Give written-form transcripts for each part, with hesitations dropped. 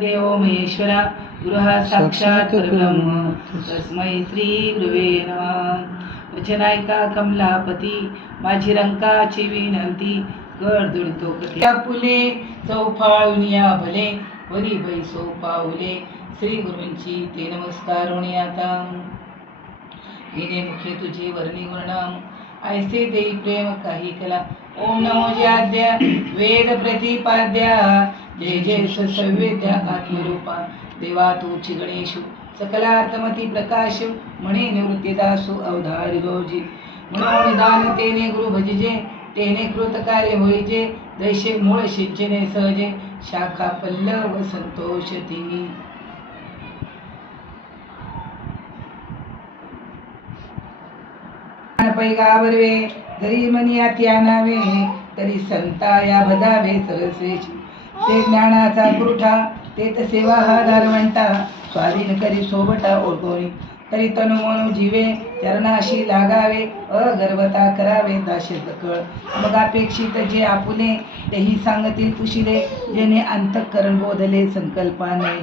देवो महेश्वरा गृह साक्षात् परब्रह्म तस्मै श्री गुरुवे नमः। वचनायका कमलापती माझी रंकाची विनंती कर दुडतो कथी फुले चौफाळुनिया भले वरी बैसो पाऊले श्री गुरूंची ते नमस्कारोणी आता हिने मुखे तुझे वर्णी गुणनाम ऐसे देई प्रेम काही कला ओम नमो ज्याद्या वेद प्रतिपाद्या जय जय सव्यद्या आत्मरूपा देवा तूची गणेशु सकलार्थमती प्रकाश म्हणे निवृत्तीदासु अवधारी रोजी मनोनिदान तेने गुरु भजिजे तेने कृत कार्य होईजे दैशे मूळ सिंचने सहजे शाखा पल्लव संतोषती। पैगावरवे जरी मनी आत्या नावे तरी संता या बधावे सरसेची ते ज्ञानाचा पुरठा ते सेवा हा दारवंटा स्वाधीन करी सोबटा ओळखोनी तरी तनु मनु जीवे चरणाशी लागावे अगर्वता करावे दाशेत कळ मग अपेक्षित जे आपुले तेही सांगतील कुशिले जेणे अंतःकरण बोधले संकल्पाने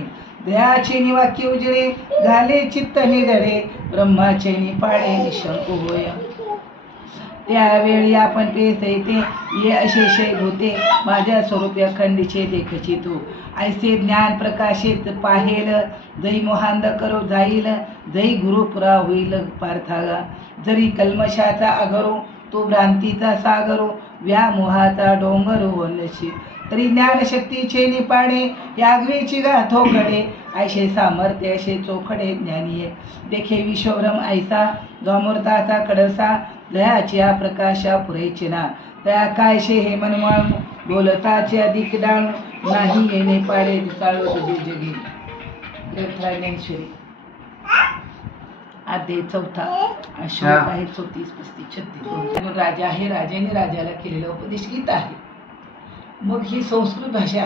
दयाचे निवाक्य उजळे झाले चित्त निधडे ब्रह्माचे निपाळे निशंक होय त्यावेळी आपण पेस येते ये अशेषे होते माझ्या स्वरूपी अखंडीचे देखची तू ऐसे ज्ञान प्रकाशित पाहेल जै मोहांद करो जाईल जै गुरुपुरा होईल पार्थागा जरी कल्मशाचा अगरो तो भ्रांतीचा सागरो व्यामोहाचा डोंगर वनशी तरी ज्ञानशक्तीचे निपाणे यागवेची गाथोकडे ऐशे सामर्थ्य ऐशे चोखडे ज्ञानीये देखे विश्वभ्रम ऐसा गमूर्ताचा कडसा दयाच्या प्रकाशा पुरेचे ना त्या कायशे हे मनमाळ बोलताचे अधिक डाळ नाही येणे पाडे दिसाळो तुझे जगी ग्रंथरायनेश्वरी अध्याय 4 श्लोक आहे 34, 35, 36 राजा आहे राजाने राजाला केलेला उपदेश गीता आहे। मग ही संस्कृत भाषा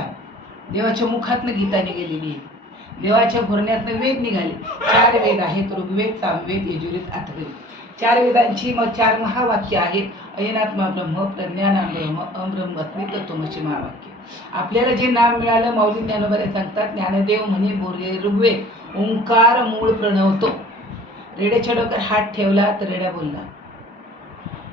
देवाच्या मुखातनं गीताने गेलेली आहे। देवाच्या घोरण्यातनं वेद निघाले 4 वेद आहेत ऋग्वेद सामवेद यजुर्वेद अथर्ववेद 4 वेदांची मग 4 महावाक्य आहेत अयनात्मा ब्रह्म प्रज्ञानाम ब्रह्म अब्रह्म अस्मि तत्त्वमसि महावाक्य। आपल्याला जे नाम मिळालं माऊली ज्ञानोबारे सांगतात ज्ञानदेव म्हणे बोलले ऋग्वेद ओंकार मूळ प्रणवतो रेड्याच्या डोक्यात हात ठेवला तर रेड्या बोलला।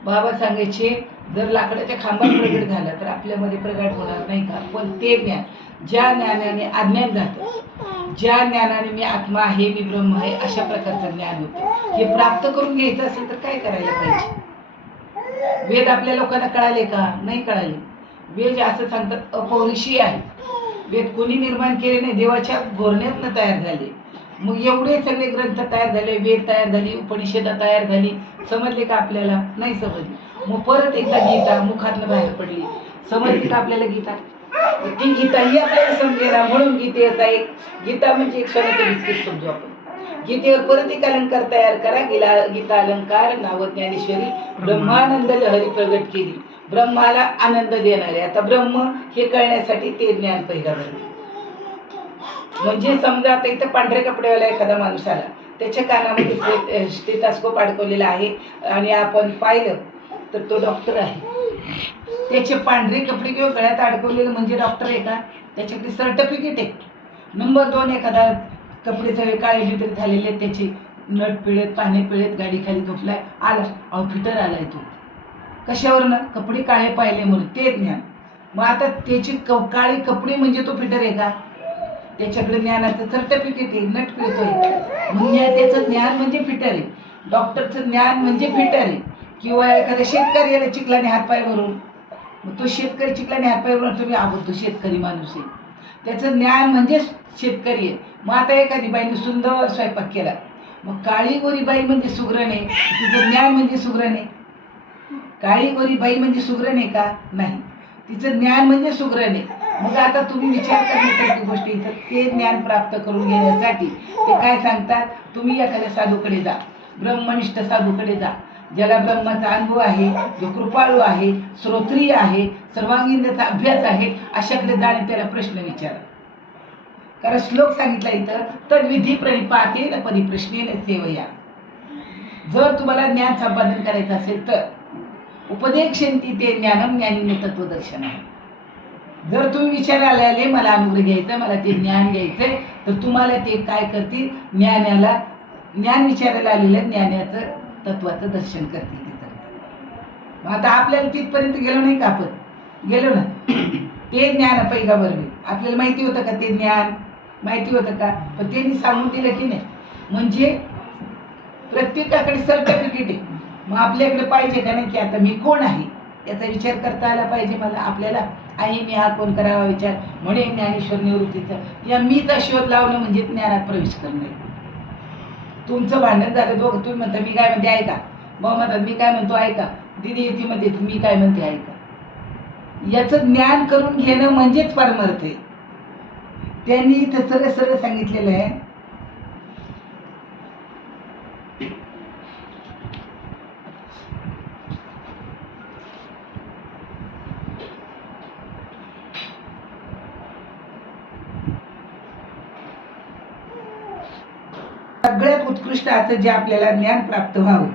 बाबा सांगायचे जर लाकडाच्या खांबात प्रगट झाला तर आपल्यामध्ये प्रगट होणार नाही का, पण ते ज्ञान ज्या ज्ञानाने अज्ञान जातं ज्या ज्ञानाने मी आत्मा आहे मी ब्रह्म आहे अशा प्रकारचं ज्ञान होतं हे प्राप्त करून घ्यायचं असेल तर काय करायला पाहिजे। वेद आपल्या लोकांना कळाले का नाही कळाले। वेद असं सांगतात अपौरुषीय आहे। वेद कोणी निर्माण केले नाही देवाच्या घोरण्यातनं तयार झाले। मग एवढे सगळे ग्रंथ तयार झाले वेद तयार झाली उपनिषद तयार झाली समजले का आपल्याला नाही समजली। मग परत एकदा गीता मुखातनं बाहेर पडली समजली का आपल्याला गीता ती गीता ही आपल्याला समजेना म्हणून गीतेचा एक गीता म्हणजे एक सोन्याचं बिस्किट समजू आपण। गीतेवर परत एक अलंकार तयार करा गीता अलंकार नाव ज्ञानेश्वरी ब्रह्मानंद लहरी प्रगट केली ब्रह्माला आनंद देणारे। आता ब्रह्म हे कळण्यासाठी ते ज्ञान पैगावर म्हणजे समजा आता इथं पांढऱ्या कपड्यावाला एखादा माणूस आला त्याच्या कानामध्ये स्टेथोस्कोप अडकवलेला आहे आणि आपण पाहिलं तर तो डॉक्टर आहे। त्याचे पांढरे कपडे किंवा गळ्यात अडकवलेलं म्हणजे डॉक्टर आहे का, त्याच्याकडे सर्टिफिकेट आहे। नंबर 2 एखादा कपडे सगळे काळे बिटर झालेले त्याचे नट पिळत पाने पिळत गाडी खाली झोपलाय आला अहो फिटर आलाय तो कशावरनं कपडे काळे पाहिले म्हणून ते ज्ञान। मग आता त्याची काळे कपडे म्हणजे तो फिटर आहे का, त्याच्याकडे ज्ञानाचं सर्टिफिकेट आहे नट पिळतोय म्हणजे त्याचं ज्ञान म्हणजे फिटर आहे। डॉक्टरचं ज्ञान म्हणजे फिटर आहे किंवा एखाद्या शेतकऱ्याला चिखलाने हातपाय भरून मग तो शेतकरी चिखलाने हातपाय भरून तुम्ही तो शेतकरी माणूस आहे त्याचं ज्ञान म्हणजे शेतकरी आहे। मग आता एखादी बाईने सुंदर स्वयंपाक केला मग काळी गोरी बाई म्हणजे सुगरण आहे तिचं ज्ञान म्हणजे सुगरण आहे। काळी गोरी बाई म्हणजे सुगरण आहे का नाही तिचं ज्ञान म्हणजे सुगरण आहे। मग आता तुम्ही विचार करण्यासारखी गोष्टी इथं ते ज्ञान प्राप्त करून घेण्यासाठी ते काय सांगतात तुम्ही एखाद्या साधूकडे जा ब्रह्मनिष्ठ साधूकडे जा ज्याला ब्रह्माचा अनुभव आहे जो कृपाळू आहे श्रोत्रिय आहे सर्वांगीण त्याचा अभ्यास आहे अशाकडे जाणे त्याला प्रश्न विचारा। कारण श्लोक सांगितला इथं तद्विधी प्रणिपातेन परिप्रश्नेन सेवया। जर तुम्हाला ज्ञान संपादन करायचं असेल तर उपदेक्षन्ति ते ज्ञानम ज्ञानी तत्वदर्शन आहे। जर तुम्ही विचारायला आले मला अनुग्रह घ्यायचा, मला ते ज्ञान घ्यायचंय, तर तुम्हाला ते काय करतील, ज्ञान विचारायला आलेलं ज्ञानाचं तत्वाचं दर्शन करतील तिथं. मग आता आपल्याला तिथपर्यंत गेलो नाही का, आपण गेलो ना. ते ज्ञान पैगंबरने आपल्याला माहिती होतं का, ते ज्ञान माहिती होतं का, पण त्यांनी सांगून दिलं की नाही. म्हणजे प्रत्येकाकडे सर्टिफिकेट आहे. मग आपल्याकडे पाहिजे का नाही की आता मी कोण आहे याचा विचार करता आला पाहिजे मला, आपल्याला. आई मी हा कोण करावा विचार, म्हणे ज्ञानेश्वर निवृत्तीचा. या मीचा शोध लावणं म्हणजे ज्ञानात प्रवेश करणे. तुमचं भांडण झालं दोघं, तुम्ही म्हणता मी काय म्हणते ऐका, मग म्हणतात मी काय म्हणतो ऐका, दिदी येते म्हणते मी काय म्हणते ऐका. याचं ज्ञान करून घेणं म्हणजेच परमार्थ आहे. त्यांनी इथं सरळ सरळ सांगितलेलं आहे, सगळ्यात उत्कृष्ट असं जे आपल्याला ज्ञान प्राप्त व्हावं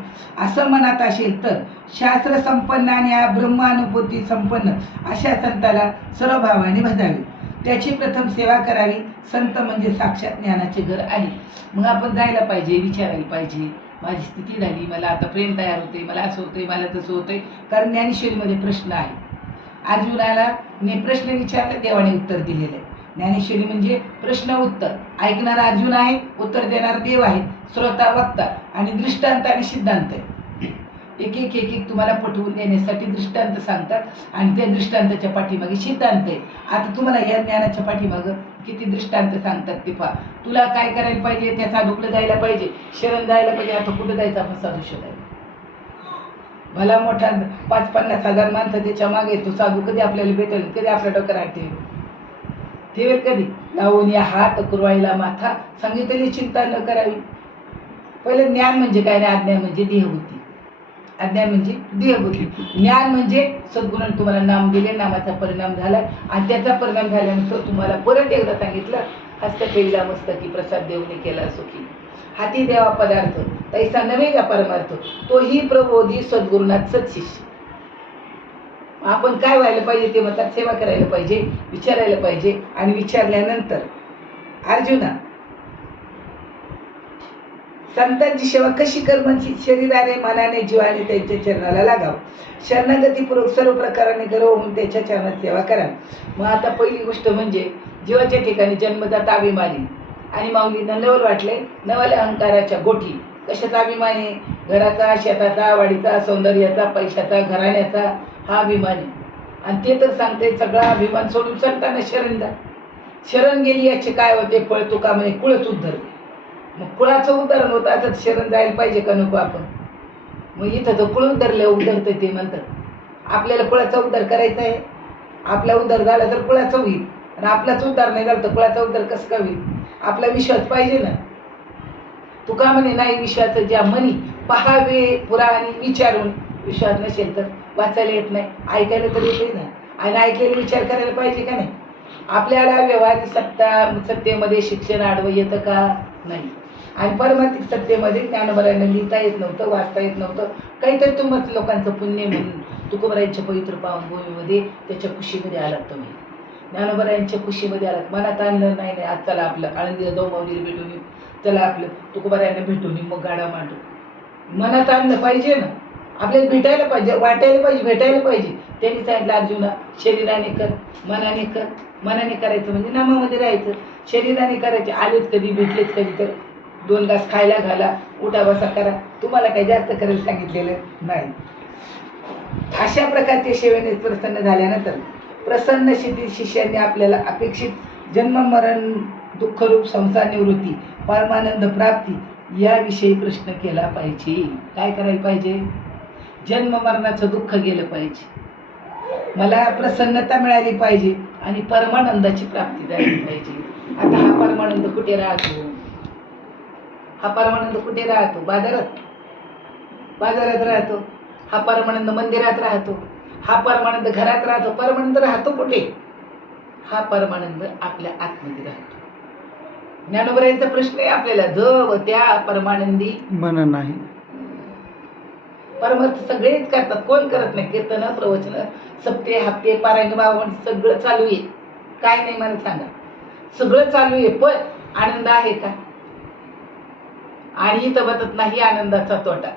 असं मनात असेल तर शास्त्र संपन्न आणि ब्रह्मानुभूती संपन्न अशा संताला सर्व भावाने भजावे, त्याची प्रथम सेवा करावी. संत म्हणजे साक्षात ज्ञानाचे घर आहे. मग आपण जायला पाहिजे, विचारायला पाहिजे, माझी स्थिती झाली, मला आता प्रेम तयार होते, मला असं होतंय, मला तसं होतंय. कारण ज्ञानेश्वरीमध्ये प्रश्न आहे. अर्जुनाला प्रश्न विचारला, देवाने उत्तर दिलेलं आहे. ज्ञानेश्वरी म्हणजे प्रश्न उत्तर. ऐकणारा अर्जुन आहे, उत्तर देणारा देव आहे, श्रोता वक्ता आणि दृष्टांत आणि सिद्धांत आहे. एक एक एक एक तुम्हाला पटवून देण्यासाठी दृष्टांत सांगतात आणि त्या दृष्टांताच्या पाठीमागे सिद्धांत आहे. आता तुम्हाला या ज्ञानाच्या पाठीमागं किती दृष्टांत सांगतात ते पहा. तुला काय करायला पाहिजे, त्या साधूकडे जायला पाहिजे, शरण जायला पाहिजे. आता कुठं जायचं आपण, साधू शोधायला. भला मोठा 5-50 हजार माणसं त्याच्या मागे, तो साधू कधी आपल्याला भेटेल, कधी आपल्या डोक्यात हात ठेवेल कधी. लावून या हात कुरवाईला माथा, सांगितलेली चिंता न करावी. पहिलं ज्ञान म्हणजे काय नाही, अज्ञान म्हणजे देहबुद्धी. अज्ञान म्हणजे देहबुद्धी. ज्ञान म्हणजे सद्गुणाने तुम्हाला नाम दिले, नामाचा परिणाम झाला आणि त्याचा परिणाम झाल्यानंतर तुम्हाला परत एकदा सांगितलं, हस्त ठेविला मस्तकी प्रसाद देऊन केला सुखी, हाती देवा पदार्थ तैसा नवे का परमार्थ, तोही प्रबोधी सद्गुरुनाथ सत्शिष्य. आपण काय व्हायला पाहिजे ते म्हणतात, सेवा करायला पाहिजे, विचारायला पाहिजे. आणि विचारल्यानंतर अर्जुना, संतांची सेवा कशी कर म्हणजे शरीराने मनाने जीवाने त्यांच्या चरणाला लागावं, शरणागतीपूर्वक सर्व प्रकाराने गर्व होऊन त्याच्या चरणात सेवा करा. मग आता पहिली गोष्ट म्हणजे जीवाच्या ठिकाणी जन्मदाता अभिमानी आणि माऊलींना नवल वाटले, नवल अहंकाराच्या गोठी. कशाचा अभिमान आहे? घराचा, शेताचा, वाडीचा, सौंदर्याचा, पैशाचा, घराण्याचा हा अभिमान आहे. आणि ते तर सांगते सगळा अभिमान सोडून संतांना शरण जा. शरण गेली याचे काय होते फळ, तुका म्हणे कुळच उद्धरते. मग कुळाचं उदाहरण होतं, आता शरण जायला पाहिजे का नको आपण? मग इथं तर कुळ उद्धरतं ते म्हणतात. आपल्याला कुळाचा उद्धार करायचा आहे. आपला उद्धार झाला तर कुळाचा होईल, आणि आपलाच उद्धार नाही झाला तर कुळाचा उद्धार कसं का होईल? आपला विश्वास पाहिजे ना. तुका म्हणे नाही विश्वास ज्या मनी पहावे पुराणी विचारून, विश्वास नसेल तर वाचायला येत नाही, ऐकायला तर येते ना. आणि ऐकलेला विचार करायला पाहिजे का नाही? आपल्याला व्यवहारिक सत्तेमध्ये शिक्षण आडवं येतं का? नाही. आणि परमार्थिक सत्तेमध्ये ज्ञानोबरायांना लिहिता येत नव्हतं, वाचता येत नव्हतं. काहीतरी तुम्हाला लोकांचं पुण्य म्हणून तुकोबरायांच्या पवित्र पावनभूमीमध्ये त्याच्या कुशीमध्ये आलात तुम्ही. ज्ञानोबरायांच्या कुशीमध्ये आलात, मनात आणलं नाही नाही आज चला आपलं आळंदीला जाऊ, माऊलीला भेटून येऊ, चला आपलं तुकोबरायांना भेटून येऊ, मग गाडा मांडू. मनात आणलं पाहिजे ना, आपल्याला भेटायला पाहिजे, वाटायला पाहिजे, भेटायला पाहिजे. त्यांनी सांगितलं अर्जुना, शरीराने कर, मनाने कर. मनाने करायचं म्हणजे नामामध्ये राहायचं, शरीराने करायचे. आलेच कधी, भेटलेच कधी तर 2 घास खायला घाला, उठा बसा करा. तुम्हाला काही जास्त करायला सांगितलेलं नाही. अशा प्रकारच्या सेवेने प्रसन्न झाल्यानंतर प्रसन्न शिष्यांनी आपल्याला अपेक्षित जन्म मरण दुःखरूप संसार निवृत्ती परमानंद प्राप्ती याविषयी प्रश्न केला पाहिजे. काय करायला पाहिजे? जन्म मरणाचं दुःख गेलं पाहिजे, मला प्रसन्नता मिळाली पाहिजे आणि परमानंदाची प्राप्ती झाली पाहिजे. आता हा परमानंद कुठे राहतो? हा परमानंद कुठे राहतो? बाजारात राहतो. हा परमानंद मंदिरात राहतो. हा परमानंद घरात राहतो. परमानंद राहतो कुठे? हा परमानंद आपल्या आतमध्ये राहतो. ज्ञानोबरायांचा प्रश्न आहे आपल्याला, जव त्या परमानंदी मन नाही. परमार्थ सगळेच करतात, कोण करत नाही. कीर्तन, प्रवचन, सप्ते, हप्ते, पारायण, बावण सगळं चालू आहे. काय नाही मला सांगा, सगळं चालू आहे. पण आनंद आहे का? आणि इथं बदत नाही आनंदाचा तोटा.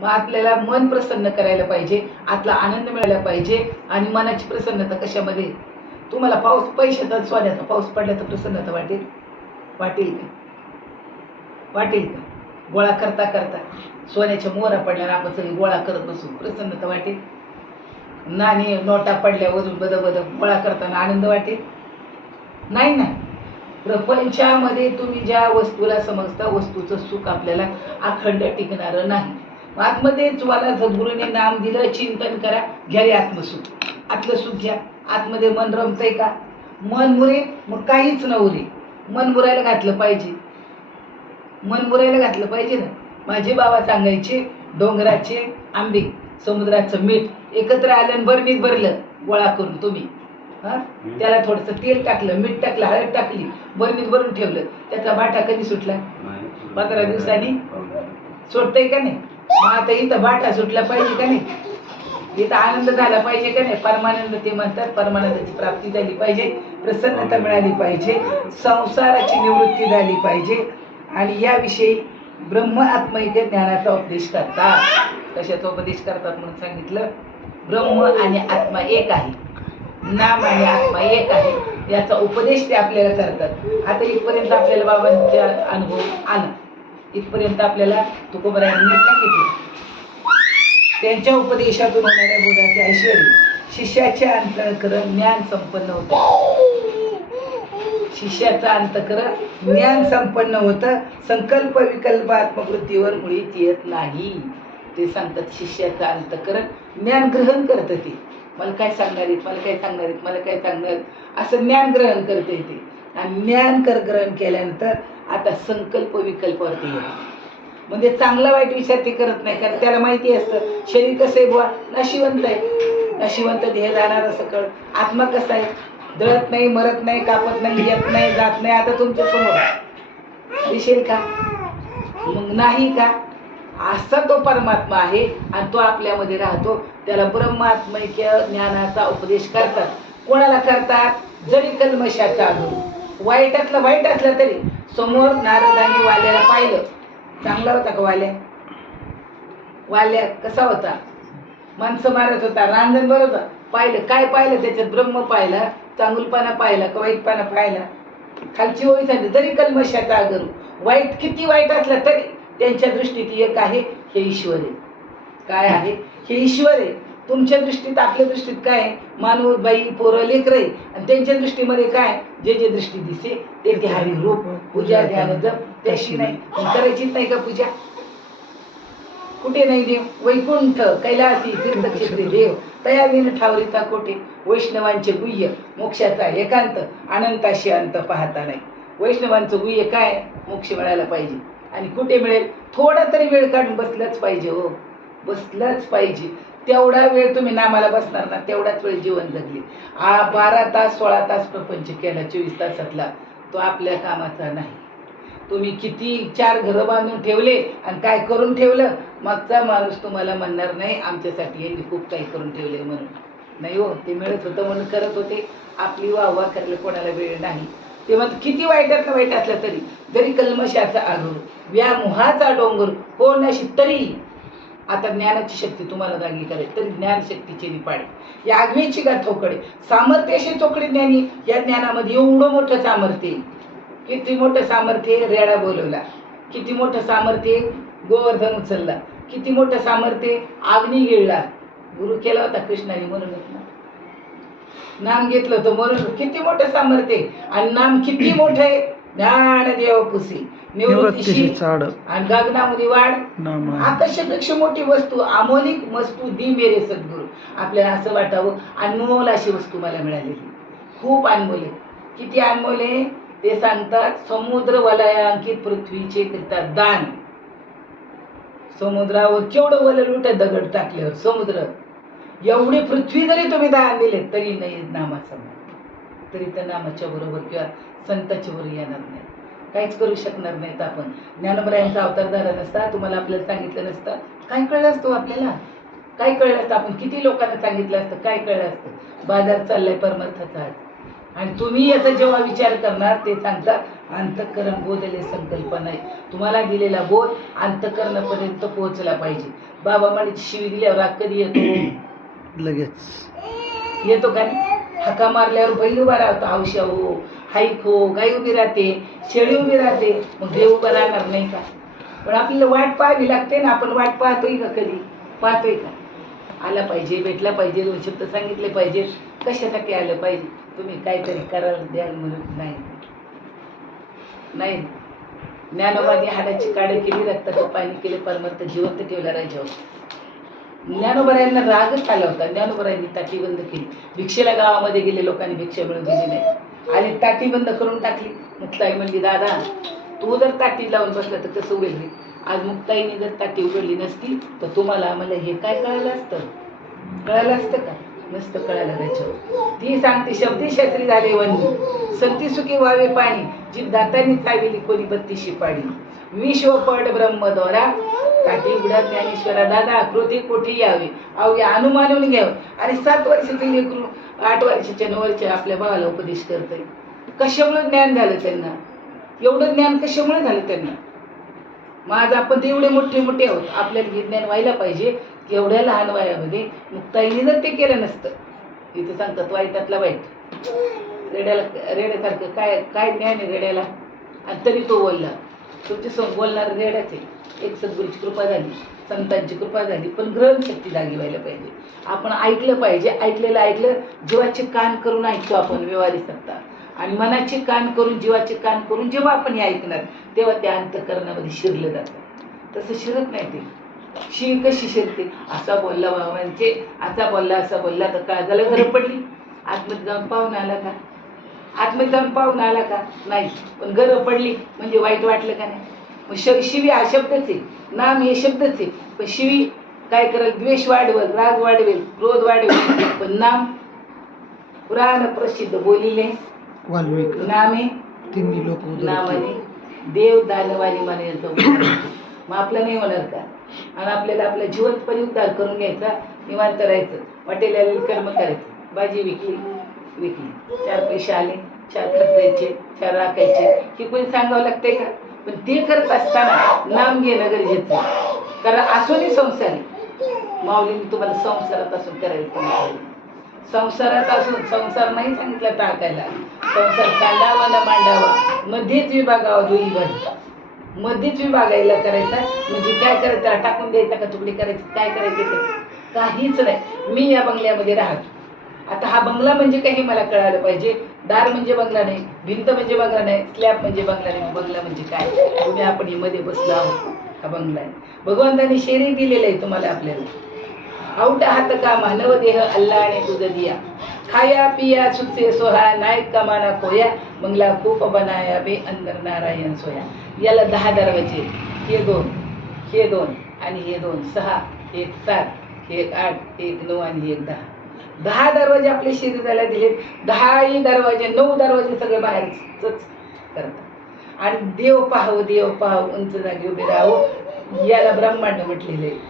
मग आपल्याला मन प्रसन्न करायला पाहिजे, आतला आनंद मिळायला पाहिजे. आणि मनाची प्रसन्नता कशामध्ये? तुम्हाला पाऊस, पैशाचा सोन्याचा पाऊस पडला तर प्रसन्नता वाटेल? वाटेल का? वाटेल का? गोळा करता करता सोन्याच्या मोहरा पडल्यावर आपण सगळी गोळा करत बसू, प्रसन्नता वाटेल? नाणी नोटा पडल्यावरून बद बद गोळा करताना आनंद वाटेल? नाही ना. प्रपंचामध्ये तुम्ही ज्या वस्तूला समजता, वस्तूचं सुख आपल्याला अखंड टिकणारं नाही. आतमध्ये तुम्हाला सद्गुरूने नाम दिलं, चिंतन करा, घ्या रे आत्मसुख. आतलं सुख घ्या. आतमध्ये मन रमतंय का? मन मुरे मग काहीच न उरे. मन मुरायला घातलं पाहिजे, मन मुरायला घातलं पाहिजे ना. माझे बाबा सांगायचे, डोंगराचे आंबे, समुद्राचं मीठ एकत्र आलं आणि बरणीत भरलं गोळा करून तुम्ही, त्याला थोडंसं तेल टाकलं, मीठ टाकलं, हळद टाकली, बरणीत भरून ठेवलं, त्याचा बाटा कधी सुटला? 15 दिवसांनी सुटतंय का नाही? मग आता इथं बाटा सुटला पाहिजे का नाही? इथं आनंद झाला पाहिजे का नाही? परमानंद ते म्हणतात. परमानंदाची प्राप्ती झाली पाहिजे, प्रसन्नता मिळाली पाहिजे, संसाराची निवृत्ती झाली पाहिजे. आणि याविषयी ब्रह्म आत्मैक्य ज्ञानाचा उपदेश करतात. कशाचा उपदेश करतात म्हणून सांगितलं? ब्रह्म आणि आत्मा एक आहे, नाम आणि आत्मा एक आहे, याचा उपदेश ते आपल्याला करतात. आता इथपर्यंत आपल्याला बाबांचा अनुभव आला, इथपर्यंत आपल्याला तुकोबरायांनी सांगितलं. त्यांच्या उपदेशातून होणाऱ्या बोधाचे ऐश्वर्य, शिष्याचे अंतःकरण ज्ञान संपन्न होतं. शिष्याचं अंतःकरण ज्ञान संपन्न होतं. संकल्प विकल्प आत्मवृत्तीवर मुळीच येत नाही. ते सांगतात शिष्याचं अंतःकरण ज्ञान ग्रहण करतं. ते मला काय सांगणार आहेत, मला काय सांगणार आहेत, मला काय सांगणार असं ज्ञान ग्रहण करते ते. आणि ज्ञान ग्रहण केल्यानंतर आता संकल्प विकल्पावरती येतं. म्हणजे चांगला वाईट विचार ते करत नाही, कारण त्याला माहिती असतं शरीर कसं आहे बुवा, नाशिवंत आहे, नाशिवंत देह जाणार सकळ. आत्मा कसा आहे? जळत नाही, मरत नाही, कापत नाही, येत नाही, जात नाही. आता तुमच्या समोर दिसेल का? मग नाही का? असा तो परमात्मा आहे आणि तो आपल्यामध्ये राहतो. त्याला ब्रह्मात्मैक्य ज्ञानाचा उपदेश करतात. कोणाला करतात? जरी कल्मशाचा अनुभव वाईटातलं वाईट असलं तरी. समोर नारदांनी वाल्याला पाहिलं, चांगला होता का वाल्या? वाल्या कसा होता? माणसं मारत होता, रांजण बरोबर पाहिलं. काय पाहिलं त्याच्यात? ब्रह्म पाहिला, चांगुलपणा पाहिला का वाईटपणा पाहिला? खालची ओळी झाली. जरी कल्मशाचा अगरू, वाईट किती वाईट असला तरी त्यांच्या दृष्टीत एक आहे, हे ईश्वर आहे. काय आहे? हे ईश्वर आहे. तुमच्या दृष्टीत, आपल्या दृष्टीत काय आहे? मानव, बाई, पोरं, लेकरं आहे. आणि त्यांच्या दृष्टीमध्ये काय? जे जे दृष्टी दिसे ते ते हरी रूप. पूजा ध्यान जप त्याशी नाही, करायचीच नाही का पूजा? कुठे नाही देव? वैकुंठ कैलासी तीर्थक्षेत्री देव, तयाविन ठावरीचा कोठे. वैष्णवांचे गुह्य मोक्षाचा एकांत, अनंताशी अंत पाहता नाही. वैष्णवांचं गुह्य काय? मोक्ष मिळायला पाहिजे. आणि कुठे मिळेल? थोडा तरी वेळ काढून बसलंच पाहिजे. हो, बसलंच पाहिजे. तेवढा वेळ तुम्ही नामाला बसणार ना, तेवढाच वेळ जीवन जगले. 12 तास 16 तास प्रपंच केला 24 तासातला, तो आपल्या कामाचा नाही. तुम्ही किती 4 घरं बांधून ठेवले आणि काय करून ठेवलं, मागचा माणूस तुम्हाला म्हणणार नाही आमच्यासाठी यांनी खूप काही करून ठेवले म्हणून. नाही हो, ते मिळत होतं म्हणून करत होते. आपली वाहवा करायला कोणाला वेळ नाही. ते म्हणत किती वाईटातलं वाईट असलं तरी, जरी कल्मशाचा आघूर, व्यामोहाचा डोंगर कोणाशी तरी. आता ज्ञानाची शक्ती तुम्हाला जागी करायची, तरी ज्ञानशक्तीची निपाडे. या आग्नेची गा थोकडे, सामर्थ्याशी चोकडे ज्ञानी. या ज्ञानामध्ये एवढं मोठं सामर्थ्य. किती मोठं सामर्थ्य? रेडा बोलवला. किती मोठं सामर्थ्य? गोवर्धन उचलला. किती मोठं सामर्थ्य? अग्नी गिळला. गुरु केला होता कृष्णाने म्हणूनच ना, नाम घेतलं होतं म्हणून. किती मोठं सामर्थ्य. आणि नाम किती मोठं आहे? ज्ञानदेव पुसी निवृत्तीशी आणि गगनामध्ये वाढ. आकाशापेक्षा मोठी वस्तू, अमोलिक वस्तू दी मेरे सद्गुरू. आपल्याला असं वाटावं अनमोल अशी वस्तू मला मिळालेली, खूप अनमोल आहे. किती अनमोल आहे ते सांगतात. समुद्र वलयांकित पृथ्वीचे करतात दान. समुद्रावर केवढं वल लुट दगड टाकल्यावर समुद्र. एवढी पृथ्वी जरी तुम्ही दान दिले तरी नाही नामाचं, तरी त्या नामाच्या बरोबर किंवा संताच्या बरोबर येणार नाही. काहीच करू शकणार नाहीत आपण. ज्ञानोबरायांचा अवतार झाला नसता, तुम्हाला आपल्याला सांगितलं नसतं, काय कळलं असतं आपल्याला? काय कळलं असतं? आपण किती लोकांना सांगितलं असतं, काय कळलं असतं? बाजार चाललाय परमार्थाचा आज. आणि तुम्ही याचा जेव्हा विचार करणार, ते सांगतात अंतःकरण बोधले संकल्पना आहे. तुम्हाला दिलेला बोध अंतःकरणापर्यंत पोहोचला पाहिजे. बाबा माणीची शिवी दिल्यावर राग कधी येतो? लगेच येतो का नाही? हाका मारल्यावर बैल उभा राहतो, हौशा हो, हाईक हो, गाई उभी राहते, शेळी उभी राहते, मग देव उभा राहणार नाही का? पण आपल्याला वाट पाहावी लागते ना. आपण वाट पाहतोय का? कधी पाहतोय का? आला पाहिजे, भेटला पाहिजे, 2 शब्द सांगितले पाहिजे. कशासाठी आलं पाहिजे? तुम्ही काहीतरी करायला द्याल म्हणून नाही. नाही, ज्ञानोबाने हाडाची काढ केली, रक्ताचं पाणी केले, परमार्थ जिवंत ठेवला राजावर. ज्ञानोबरायांना रागच आला होता. ज्ञानोबरायांनी ताटी बंद केली. भिक्षेला गावामध्ये गेले, लोकांनी भिक्षा मिळून दिली नाही. आणि ताटी बंद करून टाकली. मुक्ताई म्हणली, दादा तू जर ताटी लावून बसला तर कसं होईल? आज मुक्ताईने जर ताटी उघडली नसती तर तुम्हाला आम्हाला हे काय कळालं असतं? कळालं असतं का? नसतं कळालं त्याच्यावर. ती सांगते, शब्दशास्त्री झाले वन्नी, संती सुखी व्हावे पाणी, जी दातांनी चाविली कोणी 32 पाडी. विश्व पड ब्रह्मद्वारा ताटी उघडा ज्ञानेश्वरा, दादा क्रोधी कोठी यावे, अवघ्या अनुमानून घ्यावं. आणि 7 वर्षाचे लेकरू 8 वर्षाच्या 9 वर्षाच्या आपल्या भावाला उपदेश करतंय. कशामुळे ज्ञान झालं त्यांना? एवढं ज्ञान कशामुळे झालं त्यांना? मग आपण ते एवढे मोठे मोठे आहोत. आपल्याला हे ज्ञान व्हायला पाहिजे की एवढ्या लहान वयामध्ये मुक्ताईने जर ते केलं नसतं. इथे सांगतात वाईटातला वाईट. रेड्याला रेड्यासारखं काय काय ज्ञान आहे रेड्याला? आणि तरी तो बोलला. तुमच्यासमोर बोलणार रेड्याच आहे. एक सद्गुरूची कृपा झाली, संतांची कृपा झाली, पण ग्रहणशक्ती जागी व्हायला पाहिजे. आपण ऐकलं पाहिजे. ऐकलं जीवाचे कान करून ऐकतो आपण व्यवहारिक सत्ता. आणि मनाचे कान करून, जीवाचे कान करून जेव्हा आपण हे ऐकणार तेव्हा त्या अंतःकरणामध्ये शिरलं जातं. तसं शिरत नाही ते. शी कशी शिरते? असा बोलला बाबांचे, असा बोलला, असा बोलला, तर काय झालं? घरं पडली. आतमध्ये जाऊन पाहून आला का? आतमध्ये जाऊन पाहून आला का? नाही. पण घरं पडली म्हणजे वाईट वाटलं का नाही? मग शिवी हा शब्दच आहे, नाम हे शब्दच आहे. पण शिवी काय करेल? द्वेष वाढवेल, राग वाढवेल, क्रोध वाढवेल. पण नाम पुराण प्रसिद्ध बोलिले वाल्मिक नामे तिन्ही लोक नामाने देव दानवानी माने यांचा उद्धार होतो. मग आपलं नाही होणार का? आणि आपल्याला आपला जिवंतपणे उद्धार करून घ्यायचा, निवांत राहायचं, वाटेल कर्म करायचं. भाजी विकली, 4 पैसे आले, 4 खर्चायचे, 4 राखायचे, हे कोणी सांगावं लागतंय का? पण ते करत असताना नाम घेणं गरजेचं आहे. कारण असोनी संसारी माऊलीने तुम्हाला संसारात असून करायला सांगितलं. संसारात असून संसार नाही सांगितला टाकायला. संसार कांडावा न मांडावा, मध्येच विभागावा दोन्ही भाग. मध्येच विभागायला करायचा म्हणजे काय करायचं? टाकून द्यायचा का तुकडे करायचे? काय करायचे? काहीच नाही. मी या बंगल्यामध्ये राहतो. आता हा बंगला म्हणजे काही मला कळायला पाहिजे. दार म्हणजे बंगला नाही, भिंत म्हणजे बंगला नाही, स्लॅब म्हणजे बंगला नाही. बंगला म्हणजे काय? तुम्ही आपण हे मध्ये बसलो आहोत, हा बंगला आहे. भगवंताने शेरी दिलेलं आहे तुम्हाला आपल्याला. आउट हात का मानव देह अल्लाने तुझ दिया, खाया पिया सुखसे सोहा, नायक कमाना खोया, बंगला खूप बनाया बे अंदर नारायण सोया. याला 10 दरवाजे, हे 2, हे 2 आणि हे 2, 6, 1 7, 1 8, 1 9 आणि 1 10. 10 दरवाजे आपल्या शरीराला दिले. 10ही दरवाजे, 9 दरवाजे सगळे बाहेरच करतात. आणि देव पाहावं, उंच जागी उभे राहावं, याला ब्रह्मांड म्हटलेलं आहे.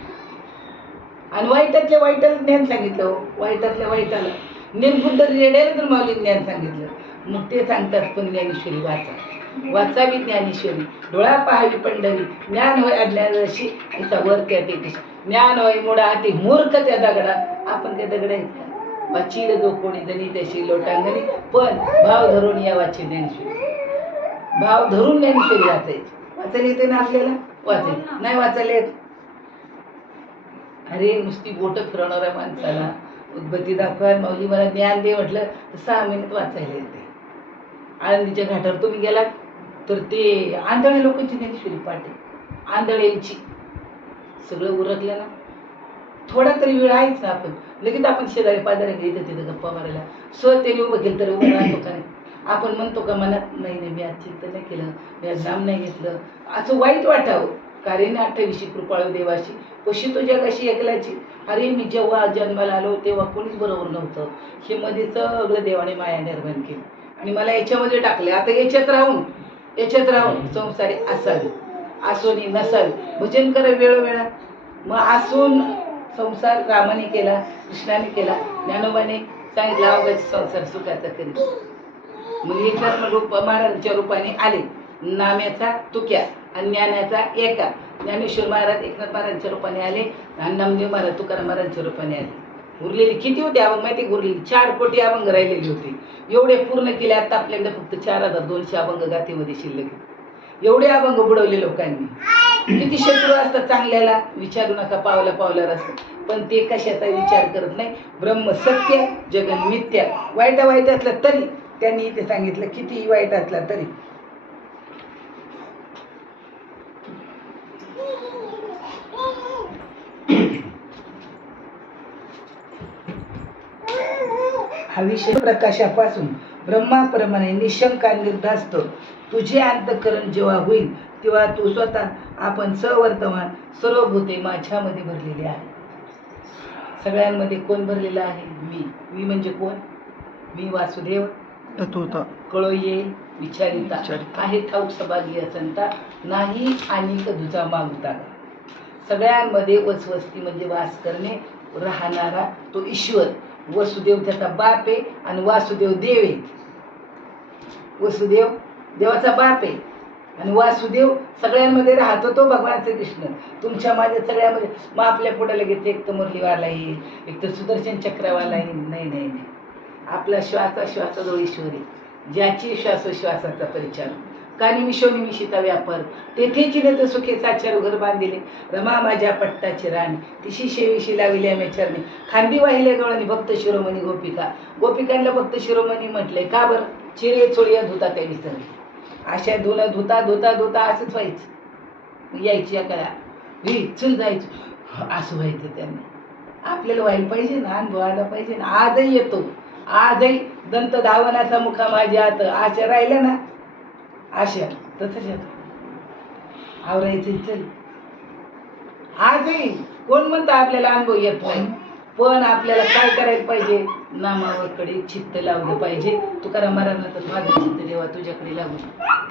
आणि वाईटातल्या वाईटाला ज्ञान सांगितलं. वाईटातल्या वाईटाला निर्बुद्ध रेड्याला तर माऊली ज्ञान सांगितलं. मग ते सांगतात, पण ज्ञानेश्वरी वाचावी ज्ञानेश्वरी, डोळा पाहावी पंढरी, ज्ञान होय अज्ञानाशी आणि वर त्या टेकशी. ज्ञान होय मुडा हाती मूर्ख त्या दगडा. आपण त्या दगड आहेत का? वाचील जो कोणी जणी त्याशी लोटांगणी, पण भाव धरून या वाची ज्ञानेश्वरी. भाव धरून ज्ञानेश्वरी वाचायची. वाचायला येते ना आपल्याला? वाचायला नाही वाचायला येत. अरे नुसती बोटं फिरवणाऱ्या माणसाला उद्बत्ती दाखवा, माऊली मला ज्ञान दे म्हटलं तर 6 महिन्यात वाचायला येते. आळंदीच्या घाटावर तुम्ही गेलात तर ते आंधळे लोकांची ज्ञानेश्वरी पाठ आहे. आंधळ्यांची सगळं उरकलं ना, थोडा तरी वेळ आहेच ना. आपण लगेच आपण शेजारी पाजारी घ्यायचं तिथं गप्पा मारायला. त्याने उभं केलं तर उभं राहतो का नाही? आपण म्हणतो का मनात, नाही मी आज चिंतन नाही केलं, मी आज नाम नाही घेतलं, असं वाईट वाटावं. कारण 28 कृपाळू देवाशी कशी तुझ्या कशी एकल्याची. अरे मी जेव्हा जन्माला आलो तेव्हा कोणीच बरोबर नव्हतं. हे मध्ये सगळं देवाने माया निर्माण केली आणि मला याच्यामध्ये टाकले. आता याच्यात राहून याच्यात राहून संसारी असावे, आसोनी नसावे, भजन कर वेळोवेळा. मग आसून संसार रामाने केला, कृष्णाने केला, ज्ञानोबाने सांगितलं अवघाचे संसार सुखाचा करी. मग एकनाथ रूप महाराजांच्या रूपाने आले, नाम्याचा तुक्या आणि ज्ञानाचा एका. ज्ञानेश्वर महाराज एकनाथ महाराजांच्या रूपाने आले आणि नामदेव महाराज तुकाराम महाराजांच्या रूपाने आले. उरलेली किती होते अभंग माहिती? उरलेली 4 कोटी अभंग राहिलेले होते. एवढे पूर्ण केले. आता आपल्याकडे फक्त 4200 अभंग गाथेमध्ये शिल्लक आहेत. एवढे अभंग बुडवले लोकांनी. किती शत्रू असतात चांगल्याला विचारू नका, पावला पावलावर असतात, पण ते कशाचा विचार करत नाही. ब्रह्म सत्य, जगन मिथ्या. वाईट असला तरी त्यांनी इथे सांगितलं, किती वाईट असला तरी. हा विषय प्रकाशापासून ब्रह्माप्रमाणे निशंका निर्धास्त तुझे अंतःकरण जेव्हा होईल, तेव्हा तू स्वतः आपण सवर्तमान सर्व भूते माझ्यामध्ये भरलेले आहे. सगळ्यांमध्ये कोण भरलेला आहे? मी म्हणजे कोण? मी वासुदेव तत्वता कळो येईल विचारिता आहे ठाऊक सभागी असंता नाही आणि दुजा मागता. सगळ्यांमध्ये वसवस्ती म्हणजे वास करणे, राहणारा तो ईश्वर. वसुदेव त्याचा बाप आहे आणि वासुदेव देव आहे. वसुदेव देवाचा बाप आहे आणि वासुदेव सगळ्यांमध्ये राहतो, तो भगवान श्रीकृष्ण. तुमच्या माझ्या सगळ्यामध्ये. मग आपल्या पुढे लगेच एक तर मुरलीवाला येईल, एक तर सुदर्शन चक्रवाला येईल. नाही नाही नाही, आपला श्वासाजवळ ईश्वर आहे, ज्याची श्वासोश्वासाचा परिचार. कानी निमिषिता व्यापार तेथे चिरत सुखे साचार घर बांधिले. रमा माझ्या पट्टाची राणी तिशी शेविशी लाविल्या मे चरणी. खांदी वाहिले गवळणी भक्त शिरोमणी गोपिका. गोपिकांना भक्त शिरोमणी म्हटले का बरं? चिरे चोळीया धुता त्या विसरले. अशा धुता धुता धुता असंच व्हायचं. यायची एका चल जायचं, असं व्हायचं त्यांना. आपल्याला व्हायला पाहिजे ना, अनुभव आला पाहिजे ना. आजही येतो, आजही दंत धावनाचा मुखा माझ्या आत आशा राहिल्या ना, आशा तसंच येतो. आवरायचं चल. आजही कोण म्हणतं आपल्याला अनुभव येत नाही, पण आपल्याला काय करायला पाहिजे? नामावरकडे चित्त लावलं पाहिजे. तुकाराम महाराजांना तर माझं चित्त देवा तुझ्याकडे लागू,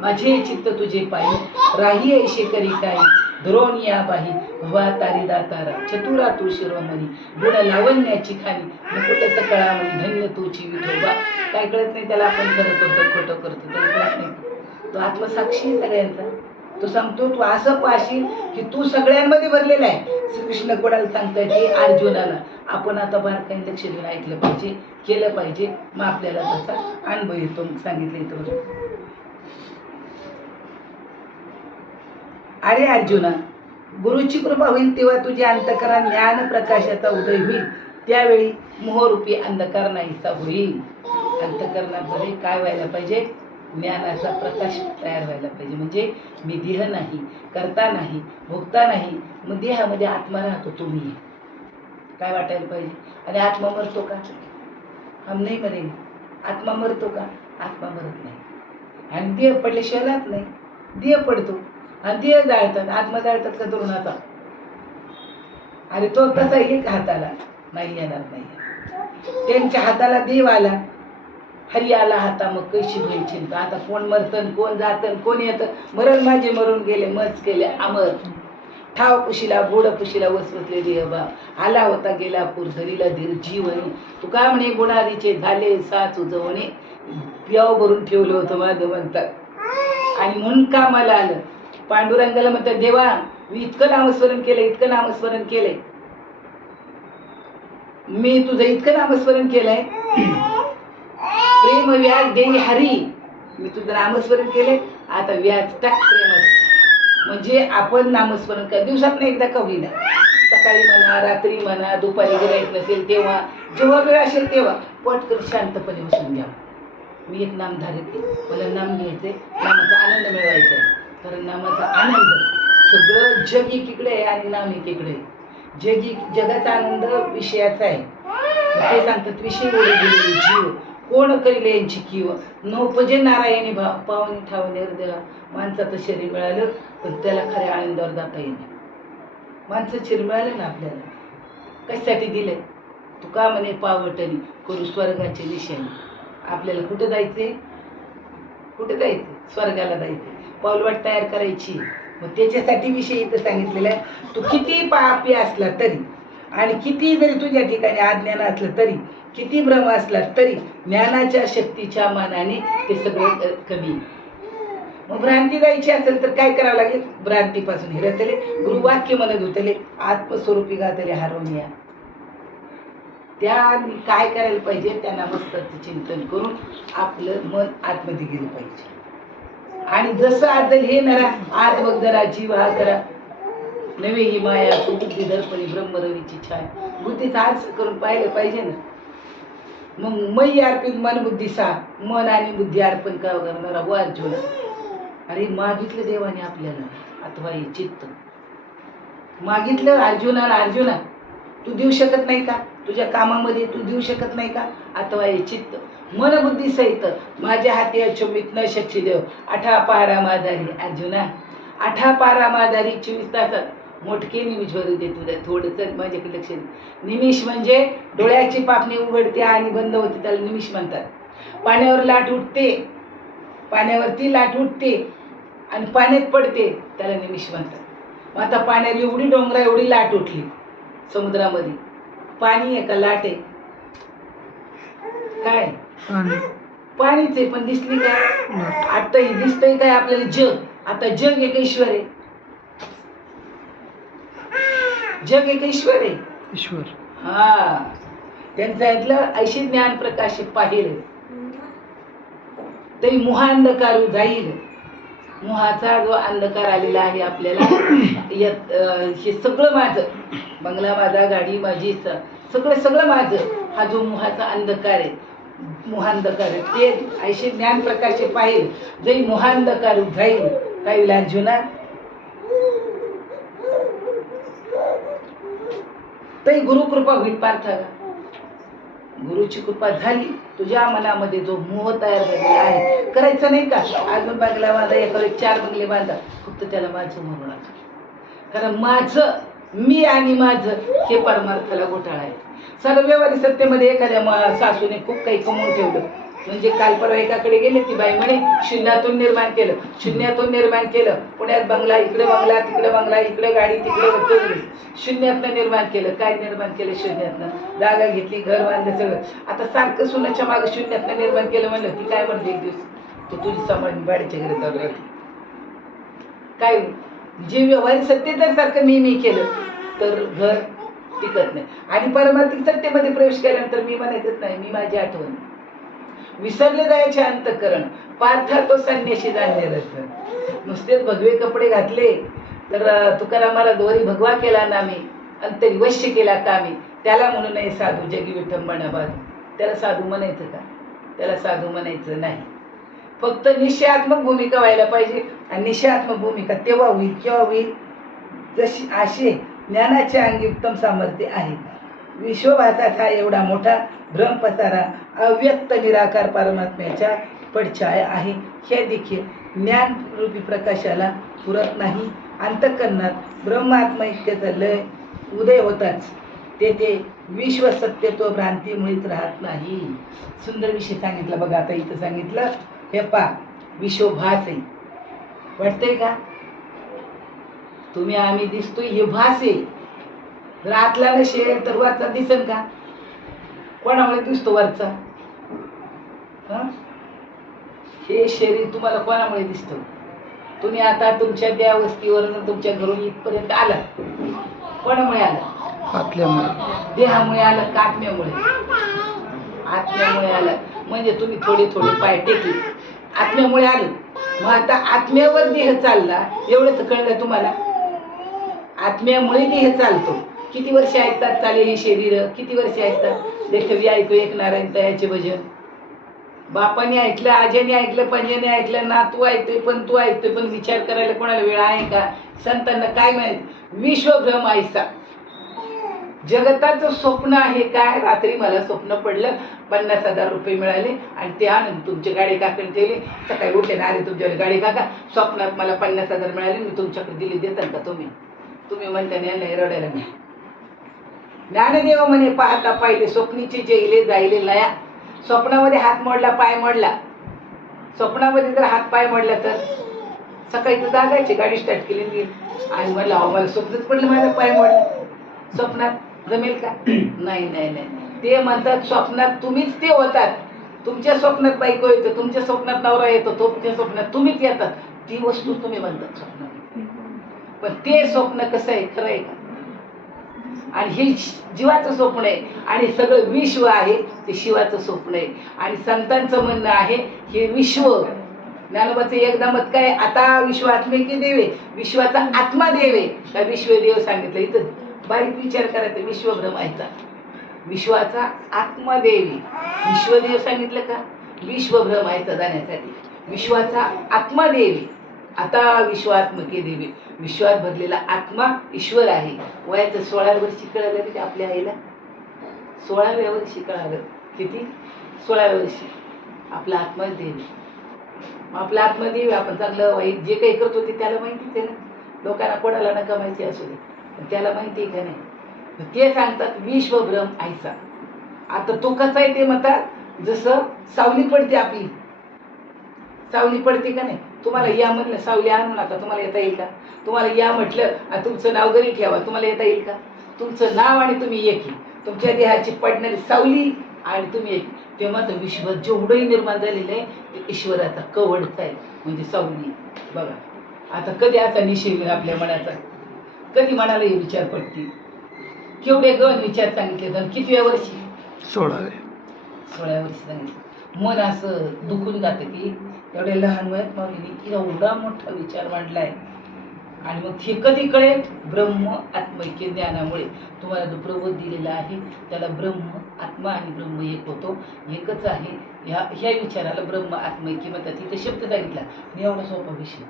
माझे चित्त तुझे पायी राही ऐशे करी काय द्रोण या बाही भवा तारी दातारा चतुरा तू शिरोमणी गुण लावण्याची खाणी मुकुट सकळा म्हणी धन्य तूची विठोबा. काय कळत नाही त्याला, आपण खरं करतो खोटं करतो त्याला कळत नाही. तो आत्मसाक्षी आहे सगळ्यांचा. तो सांगतो तू असं पाशील की तू सगळ्यांमध्ये भरलेला आहे. श्रीकृष्ण कोणाला सांगताय ते? अर्जुनाला. आपण आता बारकाईने लक्ष देऊन ऐकलं पाहिजे, केलं पाहिजे, मग आपल्याला तसा अनुभव येतो. सांगितलं येतो. अरे अर्जुना, गुरुची कृपा होईल तेव्हा तुझ्या अंतःकरण ज्ञान प्रकाशाचा उदय होईल. त्यावेळी मोहरूपी अंधकार नाहीसा होईल. अंतःकरणामध्ये काय व्हायला पाहिजे? ज्ञानाचा प्रकाश तयार व्हायला पाहिजे. म्हणजे मी देह नाही, करता नाही, भोगता नाही. मग देहामध्ये आत्मा राहतो, तुम्ही काय वाटायला पाहिजे? आणि आत्मा मरतो का? हम नाही मरेल. आत्मा मरतो का? आत्मा मरत नाही. आणि देह पडल्याशिवाय राहत नाही. देह पडतो आणि देह जाळतात. आत्मा जाळतात का तरुणाचा? अरे तो तसा एक हाताला नाही येणार नाही. त्यांच्या हाताला देव आला, हरी आला हाता, मग कशी होईल चिंता. आता कोण मरतन, कोण जातन, कोण येतं? मरण माझे मरून गेले, मज केले अमर. ठाव पुशीला गोड पुशीला वसवसले देहबा. आला होता गेला पूर धरीला धीर जीवनी. तुका म्हणे गुणारीचे झाले साच उजवणे. प्याव भरून ठेवलं होतं माझं म्हणतात. आणि म्हणून का मला आलं? पांडुरंगाला म्हणतात देवा मी इतकं नामस्मरण केलंय, इतकं नामस्मरण केलंय, मी तुझं इतकं नामस्मरण केलंय. प्रेम व्याज देई हरी. मी तुझं नामस्मरण केलंय, आता व्याज टाक प्रेमाचं. म्हणजे आपण नामस्मरण कर, दिवसात एकदा का होईना, सकाळी म्हणा, रात्री म्हणा, दुपारी गिराईक नसेल तेव्हा, जेव्हा वेळ असेल तेव्हा पटकन शांतपणे बसून घ्या. मी एक नाम धारित आहे, मला नाम घ्यायचंय, नामाचा आनंद मिळवायचा आहे. कारण नामाचा आनंद, सगळं जग एकीकडे आहे आणि नाम एकीकडे आहे. जगाचा आनंद विषयाचा आहे. ते सांगतात विषय ओढे गेलेले जीव कोण करीले यांची कीव नोपजे नारायणी भाव पावनी ठावणे हृदय. माणसाचं शरीर मिळालं पण त्याला खऱ्या आनंदावर जाता येईल. माणसाचं शरीर मिळालं ना आपल्याला, कशासाठी दिलंय? तुका म्हणे पावटणी करू स्वर्गाचे निशाणी. आपल्याला कुठं जायचंय? कुठे जायचंय? स्वर्गाला जायचं, पाऊलवाट तयार करायची. मग त्याच्यासाठी विषय इथं सांगितलेला आहे. तू किती पापी असला तरी आणि किती जरी तुझ्या ठिकाणी अज्ञान असलं तरी, किती भ्रम असला तरी, ज्ञानाच्या शक्तीच्या मानाने ते सगळं कमी. मग भ्रांती जायची असेल तर काय करावं लागेल? भ्रांतीपासून हिरतले गुरुवाक्य म्हणत होतले आत्मस्वरूपी गातले हरवून या. त्या काय करायला पाहिजे? त्यांना मस्तच चिंतन करून आपलं मन आतमध्ये गेलं पाहिजे. आणि जसं आज हे नरा आज बघ जरा जीव हा करा नवे ही माया बुद्धी दर्पणी ब्रह्मरवीची छाय. बुद्धीचा अर्थ करून पाहिलं पाहिजे ना. मग मै अर्पित मन बुद्धी सा, मन आणि बुद्धी अर्पण का करणारा हो अर्जुन. अरे मागितलं देवाने आपल्याला, अथवा हे चित्त मागितलं. अर्जुना तू देऊ शकत नाही का? तुझ्या कामामध्ये तू देऊ शकत नाही का? अथवा हे चित्त मन बुद्धी सहित माझ्या हाती अचुमित न शक्ती देव. 18 पारा माधारी अर्जुना, 18 पारा माधारी 24 तासात मोठके निमिष भरू दे तुझ्या. थोडंसं माझ्याकडे लक्ष दे. निमिष म्हणजे डोळ्याची पापणी उघडते आणि बंद होते, त्याला निमिष म्हणतात. पाण्यावर लाट उठते, पाण्यावरती लाट उठते आणि पाण्यात पडते, त्याला निमिष म्हणतात. मग आता पाण्यावर एवढी डोंगरा एवढी लाट उठली समुद्रामध्ये, पाणी आहे का लाट आहे? काय पाणीच आहे, पण दिसली काय? आता ही दिसतंय काय आपल्याला? जग. आता जग एक ईश्वर आहे, जग एक ईश्वर आहे. ईश्वर हा, त्यांचं यातलं ऐशी ज्ञान प्रकाश पाहिले तरी मुहांधकार जाईल. मुहाचा जो अंधकार आलेला आहे आपल्याला, हे सगळं माझं, बंगला माझा, गाडी माझी, सगळं माझं, हा जो मुहाचा अंधकार आहे, मुहांधकार आहे, ते ऐशी ज्ञान प्रकाश पाहिल जरी मुहांधकार जाईल. काय होईल अर्जुना? तरी गुरुकृपा होईल पार्थाला. गुरुची कृपा झाली, तुझ्या मनामध्ये जो मोह तयार झालेला आहे, करायचं नाही का? अजून बंगला बांधा, एका 4 बंगले बांधा, फक्त त्याला माझं म्हणू नका. कारण माझं, मी आणि माझं हे परमार्थाला घोटाळा आहे. सर्व व्यवहारिक सत्तेमध्ये एखाद्या सासूने खूप काही कमवून ठेवलं. म्हणजे काल परवा एकाकडे गेले, ती बाई म्हणे शून्यातून निर्माण केलं, शून्यातून निर्माण केलं. पुण्यात बंगला, इकडे बंगला, तिकडे बंगला, इकडे गाडी, तिकडे शून्यातनं निर्माण केलं. काय निर्माण केलं? शून्यातनं जागा घेतली, घर बांधलं, सगळं. आता सारखं सुनाच्या मागं शून्यातनं निर्माण केलं म्हणलं, ती काय म्हणते एक दिवस, तो तुझी सांभाळून बाडीच्या घरी चालू राहते. काय जे व्यवहारिक सत्तेत जर सारखं मी केलं तर घर टिकत नाही. आणि पारमार्थिक सत्तेमध्ये प्रवेश केल्यानंतर मी म्हणायचंच नाही, मी माझी आठवण विसरले जायचे अंतःकरण पार्था तो संन्याशी जाणले. नुसतेच भगवे कपडे घातले तर तुकारामाला दोरी भगवा केला नामी, अंतरी वश्य केला कामी. त्याला म्हणू नये साधू जगी विठंबना बाधू. त्याला साधू म्हणायचं का? त्याला साधू म्हणायचं नाही. फक्त निश्चयात्मक भूमिका व्हायला पाहिजे. आणि निश्चयात्मक भूमिका तेव्हा होईल, केव्हा होईल? जशी आशे ज्ञानाच्या अंगी उत्तम सामर्थ्य आहे. विश्वभातात हा एवढा मोठा भ्रम पसारा अव्यक्त निराकार परमात्म्याच्या पडछाया आहे, हे देखील ज्ञान रूपी प्रकाशाला पुरत नाही. अंतःकरणात ब्रह्मात्मैक्याचा लय उदय होताच तेथे विश्व सत्यत्व भ्रांतीमुळेच राहत नाही. सुंदर विषय सांगितला बघा. आता इथं सांगितलं, हे पा विश्वभास आहे. वाटतंय का? तुम्ही आम्ही दिसतोय हे भास आहे. जर आतला नसेल तर वरचा दिसेल का? कोणामुळे दिसतो वरचा? हे शरीर तुम्हाला कोणामुळे दिसतं? तुम्ही आता तुमच्या त्या वस्तीवरून तुमच्या घरून इथपर्यंत आला, कोणामुळे आला? आपल्यामुळे. देहामुळे आला का आत्म्यामुळे? आत्म्यामुळे आला. म्हणजे तुम्ही थोडे थोडे पाय टेकले, आत्म्यामुळे आलो. मग आता आत्म्यावर देह चालला, एवढं तर कळलं तुम्हाला? आत्म्यामुळे देह चालतो. किती वर्ष ऐकतात चालेल हे शरीर? किती वर्ष ऐकतात? देखवी ऐकू एक नारायण तयाचे भजन. बापाने ऐकलं, आज्याने ऐकलं, पंजाने ऐकलं, ना तू ऐकतोय पण विचार करायला कोणाला वेळ आहे का? संतांना काय माहित? विश्वभ्रम ऐसा. जगताचं स्वप्न आहे काय? रात्री मला स्वप्न पडलं 50,000 रुपये मिळाले आणि ते आणून तुमच्या गाडी काकडे ठेवले. सकाळी उठले, अरे तुमच्याकडे गाडी काका, स्वप्नात मला 50,000 मिळाले, मी तुमच्याकडे दिली, देताल का तुम्ही? तुम्ही म्हणता नाही, रडायला मी. ज्ञानदेव म्हणे पाहता पाहिले स्वप्नीचे जेले जायले लया. स्वप्नामध्ये हात मोडला, पाय मोडला, स्वप्नामध्ये जर हात पाय मोडला तर सकाळी तर जागायचे, गाडी स्टार्ट केली आणि गेली. आणि म्हणलं अहो मला स्वप्नच पडलं माझा पाय मोडला. स्वप्नात जमेल का? नाही नाही नाही. ते म्हणतात स्वप्नात तुम्हीच ते होतात. तुमच्या स्वप्नात बायको येतो, तुमच्या स्वप्नात नवरा येतो, तुमच्या स्वप्नात तुम्हीच येतात. ती वस्तू तुम्ही म्हणतात स्वप्नात. पण ते स्वप्न कसं आहे, खरं आहे का? आणि हे जीवाचं स्वप्न आहे आणि सगळं विश्व आहे ते शिवाचं स्वप्न आहे. आणि संतांचं म्हणणं आहे हे विश्व, ज्ञानोबाचं एकदा मत काय, आता विश्वात्मिकी देवे, विश्वाचा आत्मा देवे का विश्वदेव सांगितलं. इथं बारीक विचार करायचा, विश्वभ्रम व्हायचा. विश्वाचा आत्मा देवी, विश्वदेव सांगितलं का विश्वभ्रम व्हायचा जाण्यासाठी. विश्वाचा आत्मा देवी, आता विश्वात्मके देवी, विश्वात भरलेला आत्मा ईश्वर आहे. वयाचं 16 वर्षी कळालं की आपल्या आईला, 16व्या वर्षी कळालं. किती? 16व्या वर्षी आपला आत्मा देवी. आपला आत्मा देवी, आपण चांगलं वाईट जे काही करतो ते त्याला माहितीच आहे ना. लोकांना कोणाला नका माहिती असू दे, पण त्याला माहिती आहे का नाही. ते सांगतात विश्वभ्रम ऐसा. आता तो कसा आहे ते म्हणतात, जसं सावली पडते आपली, सावली पडते का नाही. तुम्हाला या म्हटलं सावली आणू नका, तुम्हाला येता येईल का? तुम्हाला या म्हटलं तुमचं नाव घरी ठेवा, तुम्हाला येता येईल का? तुमचं नाव आणि तुम्ही एकी, तुमच्या देहाची पडणारी सावली आणि तुम्ही एकी. तेव्हा तर विश्व जेवढंही निर्माण झालेलं आहे ते ईश्वराचा कवडचा आहे, म्हणजे सावली. बघा आता कधी असा निश्चय होईल आपल्या मनाचा, कधी मनाला हे विचार पडतील. केवढे गहन विचार सांगितले तर कितव्या वर्षी? 16व्या वर्षी सांगितलं. मन असं दुखून जातं की एवढ्या लहान वयात माऊलीने एवढा मोठा विचार मांडलाय. आणि मग हे कधी कळेल? ब्रह्म आत्मैक्य ज्ञानामुळे. तुम्हाला जो प्रबोध दिलेला आहे त्याला ब्रह्म आत्मा आणि ब्रह्म एक होतो, एकच आहे. ह्या विचाराला ब्रह्म आत्मैक्य म्हणतात. तिथे शब्द सांगितला आणि एवढा सोपा विषय,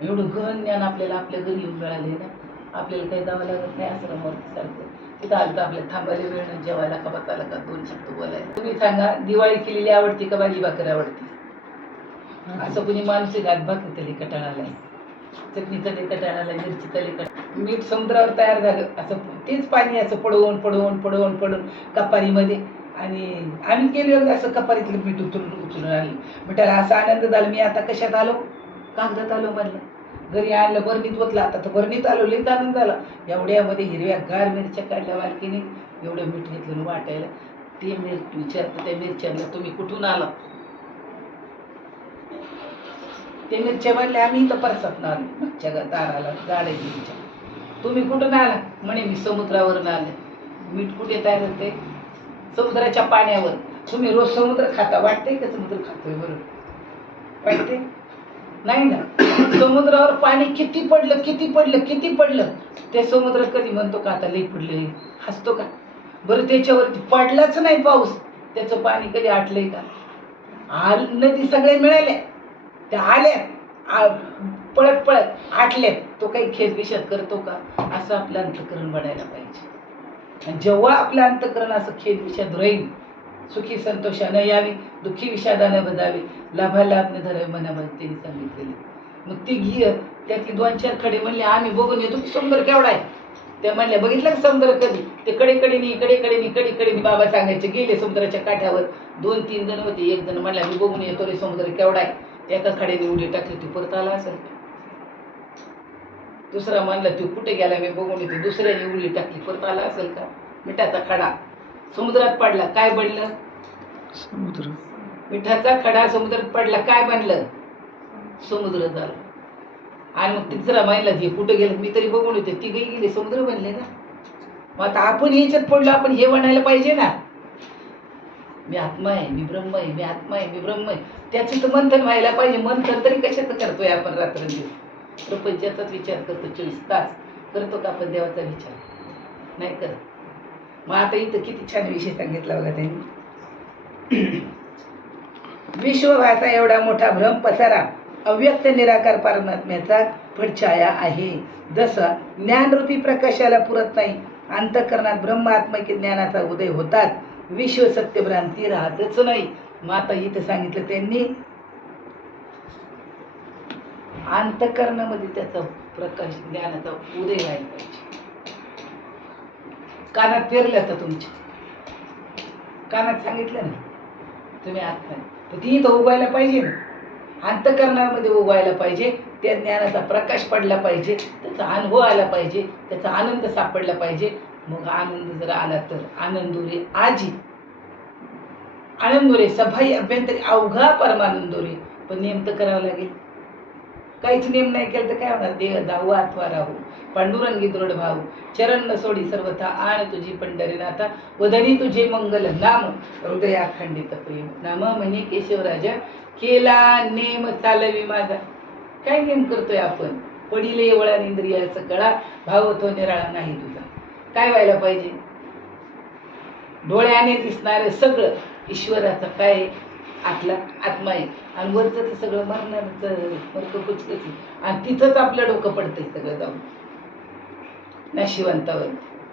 एवढं गहन ज्ञान आपल्याला आपल्या घरी येऊन मिळाले ना. आपल्याला काही जावं लागत नाही आश्रमासारखं. तिथं आलं तर आपल्याला थांबायला वेळ नाही, जेवायला का बसायला का 2 शब्द बोलायला. तुम्ही सांगा, दिवाळी केलेली आवडती का भाजी भाकर आवडती? असं कुणी माणूस घात भाकरी तरी कटाळाला, चटणी तरी कटाळाला, मिरची तरी कटाळा. मीठ समुद्रावर तयार झालं असं, तेच पाणी असं पडवून पडवून पडवून पडून कपारीमध्ये. आणि आम्ही केलं असं कपारीतलं मीठ उचलून आणलं. मिठाला असा आनंद झाला. मी आता कशात आलो? कागदात आलो म्हणलं. घरी आणलं, बरणीत ओतलं. आता तर बरणीत आलो, लईच आनंद झाला. एवढ्यामध्ये हिरव्या गार मिरच्या काढल्या मालकीने, एवढं मीठ घेतलं वाटायला. ते विचारतं त्या मिरच्यांना, तुम्ही कुठून आला? ते मिरच्या म्हणले आम्ही इथं परसात आलो, मागच्या दाराला गाड्या मिरच्या. तुम्ही कुठून आला? म्हणे मी समुद्रावरून आले. मीठ कुठे तयार होते? समुद्राच्या पाण्यावर. तुम्ही रोज समुद्र खाता, वाटतंय का समुद्र खातोय? बरोबर वाटते नाही ना. समुद्रावर पाणी किती पडलं किती पडलं किती पडलं, ते समुद्र कधी म्हणतो का आता लई पडले, हसतो का? बरं त्याच्यावरती पडलाच नाही पाऊस, त्याचं पाणी कधी आटलंय का? नदी सगळे मिळाले, त्या आल्या पळत पळत आटल्या, तो काही खेद विषाद करतो का? असं आपलं अंतःकरण बनायला पाहिजे. आणि जेव्हा आपलं अंतःकरण असं खेद विषाद राहील, सुखी संतोषानं यावी, दुःखी विषादानं बजावे, लाभालाभ न धरावे मनामध्ये, त्यांनी सांगितलेले. मग ती घे त्यातली 2-4 खडे म्हणले आम्ही बघून येतो की समुद्र केवढा आहे. त्या म्हणल्या बघितलं का समुद्र कधी? ते कडेकडेनी बाबा सांगायचे. गेले समुद्राच्या काठावर, 2-3 जण होते. एक जण म्हणला मी बघून येतो रे समुद्र केवढा आहे. एका खड्याने उडी टाकली, ती परत आला असेल. दुसरा म्हणला तू कुठे गेला? मी बघून येतो. दुसऱ्याने उडी टाकली, परत आला असेल का? मिठाचा खडा समुद्रात पडला, काय बनलं? समुद्र. मिठाचा खडा समुद्रात पडला, काय बनलं? समुद्र झालं. आणि मग तिसरा महिला जे कुठे गेलं? मी तरी बघून येते. ती गेली, समुद्र बनले ना. मग आता आपण ह्याच्यात पडलो, आपण हे म्हणायला पाहिजे ना, मी आत्मा आहे, मी ब्रह्म आहे, मी आत्मा आहे, मी ब्रह्म आहे. त्याचं तर मंथन व्हायला पाहिजे. मंथन तरी कशाचं करतोय आपण? रात्रंदिवस प्रपंचाचाच विचार करतो, 24 तास करतो का आपण देवाचा विचार? नाही करत. मग आता इथं किती छान विषय सांगितला बघा त्यांनी. विश्वभाचा एवढा मोठा भ्रम पसारा अव्यक्त निराकार परमात्म्याचा फडछाया आहे. जसं ज्ञानरूपी प्रकाशाला पुरत नाही, अंतःकरणात ब्रह्म आत्मैक्य ज्ञानाचा उदय होतात, विश्व सत्य भ्रांती राहतच नाही. मग आता इथं सांगितलं त्यांनी, अंतःकरणामध्ये त्याचा प्रकाश ज्ञानाचा उदय व्हायला पाहिजे. कानात पेरलं तर तुमच्या कानात सांगितलं ना तुम्ही आत्मा, तर ती इथं उभायला पाहिजे ना. अंतःकरणामध्ये उगवायला पाहिजे, त्या ज्ञानाचा प्रकाश पडला पाहिजे, त्याचा अनुभव आला पाहिजे, त्याचा आनंद सापडला पाहिजे. मग आनंद जर आला तर आनंदोरे आजी आनंदोरे सभाई अभ्यंतरी अवघा परमानंदोरे. पण नेम तर करावं लागेल. काहीच नेम नाही केलं तर काय होणार? देह दाऊ अथवा राहू पांडुरंगी दृढ भाऊ चरण न सोडी सर्वथा आण तुझी पंढरीनाथा वदनी तुझे मंगल नाम हृदयाखंडित प्रेम नाम म्हणे केशवराजा केला नेम चालवी माझा. काय नेम करतोय आपण? पडिले वळा इंद्रियाचा कळा भाव तो निराळा नाही तुझा. काय व्हायला पाहिजे? डोळ्याने दिसणारं सगळं ईश्वराचा काय आतला आत्मा आहे आणि वरचं ते सगळं मरतं कुचकची आणि तिथंच आपलं डोकं पडतंय सगळं जाऊन नशिवंतावर.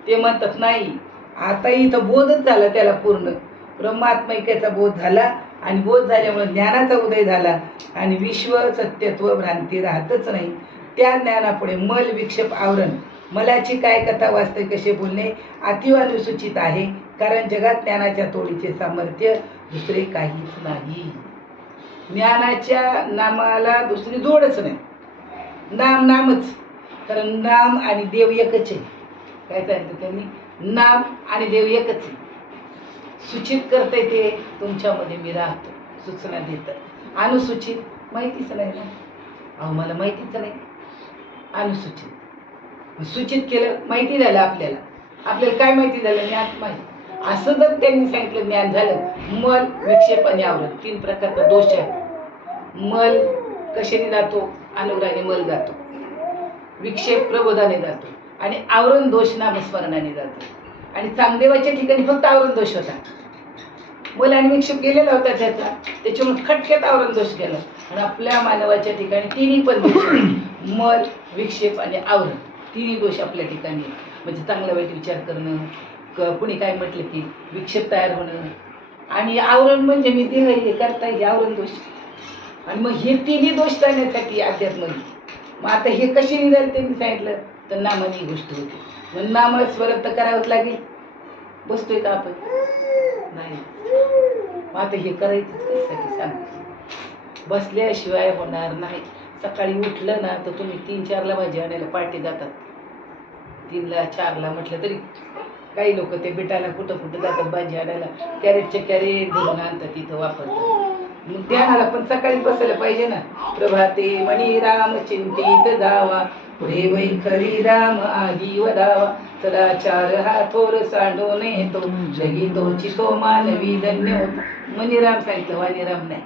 ते म्हणतात नाही आता इथं बोधच झाला त्याला पूर्ण ब्रह्मात्मिकेचा बोध झाला आणि बोध झाल्यामुळे ज्ञानाचा उदय झाला आणि विश्व सत्यत्व भ्रांती राहतच नाही. त्या ज्ञानापुढे मल विक्षेप आवरण मलाची काय कथा वाचते कसे बोलणे अतिवानुसूचित आहे. कारण जगात ज्ञानाच्या तोडीचे सामर्थ्य दुसरे काहीच नाही. ज्ञानाच्या नामाला दुसरी जोडच नाही. नाम नामच. कारण नाम आणि देव एकच आहे. काय सांगितलं त्यांनी? नाम आणि देव एकच आहे. सूचित करते ते तुमच्यामध्ये मी राहतो, सूचना देतं. अनुसूचित माहितीच नाही ना. अहो मला माहितीच नाही. अनुसूचित सूचित केलं माहिती झालं आपल्याला. आपल्याला काय माहिती झालं? ज्ञान माहिती. असं जर त्यांनी सांगितलं ज्ञान झालं. मल विक्षेप आणि आवरण 3 प्रकारचा दोष आहे. मल कशाने जातो? अनुग्रहाने मल जातो. विक्षेप प्रबोधाने जातो आणि आवरण दोष नामस्मरणाने जातो. आणि चांगदेवाच्या ठिकाणी फक्त आवरण दोष होता. मल आणि विक्षेप गेलेला होता त्याचा, त्याच्यामुळे खटक्यात आवरण दोष गेला. आणि आपल्या मानवाच्या ठिकाणी तिन्ही पण दोष मल विक्षेप आणि आवरण तिन्ही दोष आपल्या ठिकाणी. म्हणजे चांगला वाईट विचार करणं, कुणी काय म्हटलं की विक्षेप तयार होणं आणि आवरण म्हणजे मी देह हे करता हे आवरण दोष. आणि मग हे तिन्ही दोष जाण्यासाठी अध्यात्म. मग आता हे कशी निघाल त्यांनी सांगितलं तर नामाने ही गोष्ट होती. मग नाम स्मरण तर करावंच लागेल. बसतोय का आपण? नाही. मग आता हे करायचंच कशासाठी सांगते? बसल्याशिवाय होणार नाही. सकाळी उठलं ना तर तुम्ही 3-4ला भाजी आणायला पार्टी जातात. 3ला 4ला म्हटलं तरी काही लोक ते बेटाला कुठं कुठं जातात भाजी आणायला. कॅरेटचे कॅरेट भरून आणतात तिथं वापरतात. मग ध्यानाला पण सकाळीच बसायला पाहिजे ना. प्रभाते मणी राम चिंतित जावा पुढे वैखरी राम आगी वदावा सदाचार हा थोर सांडून येतो जगी तोची तो मानवी धन्य होतो. मणिराम सांगितलं, वाणीराम नाही.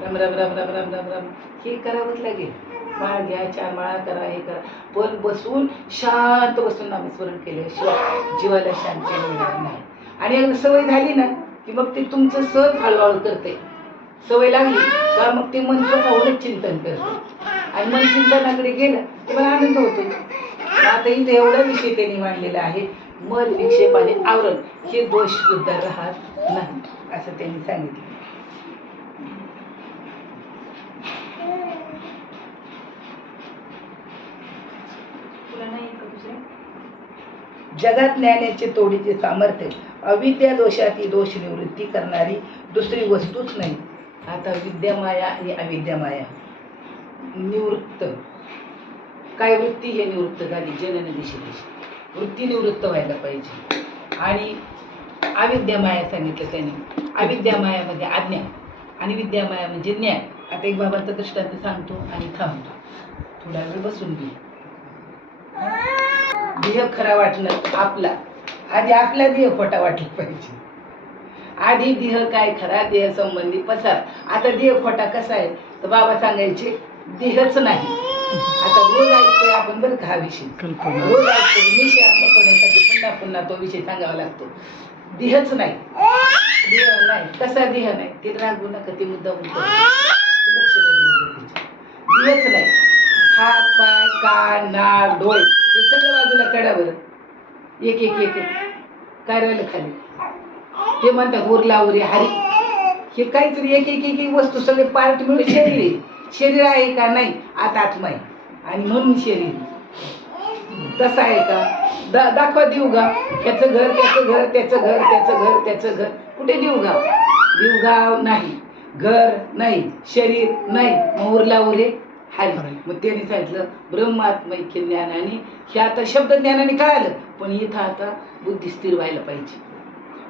राम राम राम राम राम राम राम हे करावंच लागेल. माळ घ्या, 4 माळा करा, हे करा. पण बसून शांत बसून नामस्मरण केल्याशिवाय जीवाला शांती मिळणार नाही. आणि एकदा सवय झाली ना की मग ते तुमचं सहज हळूहळू करते. सवय लागली का मग ते मन स्वतःवरच चिंतन करते आणि मन चिंतनाकडे गेलं की मला आनंद होतो. आता इथे एवढा विषय त्यांनी मांडलेला आहे. मल विक्षेप आणि आवरण हे दोष सुद्धा राहत नाही असं त्यांनी सांगितलं. जगात ज्ञानाचे तोडीचे सामर्थ्य अविद्या दोषाती दोष निवृत्ती करणारी दुसरी वस्तूच नाही. आता विद्यामाया आणि अविद्यामाया निवृत्त. काय वृत्ती हे निवृत्त झाली जनन दिशेची. वृत्ती निवृत्त व्हायला पाहिजे. आणि अविद्यामाया सांगितलं त्यांनी. अविद्यामायामध्ये आज्ञा आणि विद्यामाया म्हणजे ज्ञान. आता एक बाबांचा दृष्टांत सांगतो आणि थांबतो. थोडा वेळ बसून घे. देह खरा वाटणं आपला. आधी आपला देह खोटा वाटला पाहिजे. आधी देह काय खरा, देह संबंधी पसार. आता देह खोटा कसा आहे तर बाबा सांगायचे देहच नाही. आता रोज ऐकतोय आपण बरं का हा विषय. रोज ऐकतोय विषय आत्मपणासाठी पुन्हा पुन्हा तो विषय सांगावा लागतो. देहच नाही. देह नाही. कसा देह नाही ते रागू नका. ते मुद्दा लक्ष नाही. देहच नाही. हात पाय कान नाक डोळे हे सगळं बाजूला काढावर. एक एक एक काय राहिलं खाली ते म्हणतात उरला उरे हरी. हे काहीतरी एक एक एक वस्तू सगळे पार्ट मिळून शरीर आहे. शरीर आहे का? नाही. आता आत्मा आहे आणि म्हणून शरीर तसं आहे का? दाखवा देऊगाव. त्याचं घर त्याचं घर त्याचं घर त्याचं घर त्याचं घर. कुठे देऊगाव? देऊगाव नाही. घर नाही, शरीर नाही, मग उरला उरे हाय. खरंय. मग त्याने सांगितलं ब्रह्मात्मैक्य ज्ञानाने, हे आता शब्द ज्ञानाने कळालं, पण इथं आता बुद्धी स्थिर व्हायला पाहिजे,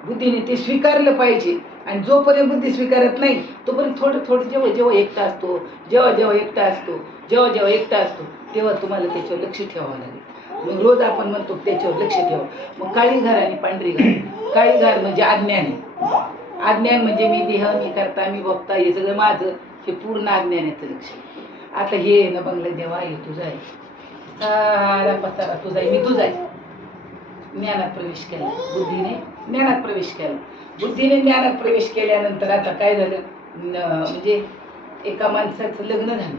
बुद्धीने ते स्वीकारलं पाहिजे. आणि जोपर्यंत बुद्धी स्वीकारत नाही तोपर्यंत थोडं थोडं जेव्हा जेव्हा एकटा असतो, जेव्हा जेव्हा एकटा असतो, जेव्हा जेव्हा एकटा असतो, तेव्हा तुम्हाला त्याच्यावर लक्ष ठेवावं लागेल. मग रोज आपण म्हणतो त्याच्यावर लक्ष ठेवा. मग काळी घार आणि पांढरी घार. काळी घार म्हणजे अज्ञान आहे. अज्ञान म्हणजे मी देह, मी करता, मी बघता, हे सगळं माझं, हे पूर्ण अज्ञानाचं लक्ष. आता हे न बंगला देवा हे तुझा आहे, सारा पसारा तुझा आहे, मी तुझा आहे. ज्ञानात प्रवेश केला बुद्धीने, ज्ञानात प्रवेश केला बुद्धीने, ज्ञानात प्रवेश केल्यानंतर आता काय झालं, म्हणजे एका माणसाचं लग्न झालं.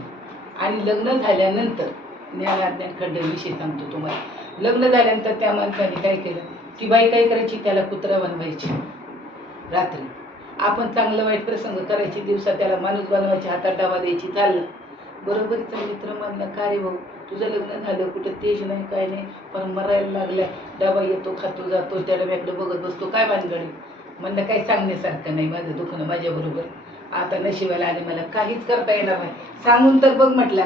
आणि लग्न झाल्यानंतर ज्ञान अज्ञान खंडविषयी सांगतो तुम्हाला. लग्न झाल्यानंतर त्या माणसाने काय केलं, ती बाई काय करायची, त्याला कुत्रा बनवायची रात्री. आपण चांगलं वाईट प्रसंग करायची, दिवसा त्याला माणूस बनवायची, हातात डाबा द्यायची, चाललं बरोबरचा मित्र म्हणलं, काय रे भाऊ तुझं लग्न झालं, कुठं तेज नाही काय नाही, पण मरायला लागल्या, डबा येतो खातो जातो, त्या डब्याकडे बघत बसतो, काय भानगडी. म्हणलं काही सांगण्यासारखं नाही, माझं दुखणं माझ्याबरोबर आता नशिबाला आणि मला काहीच करता येणार नाही. सांगून तर बघ म्हटला,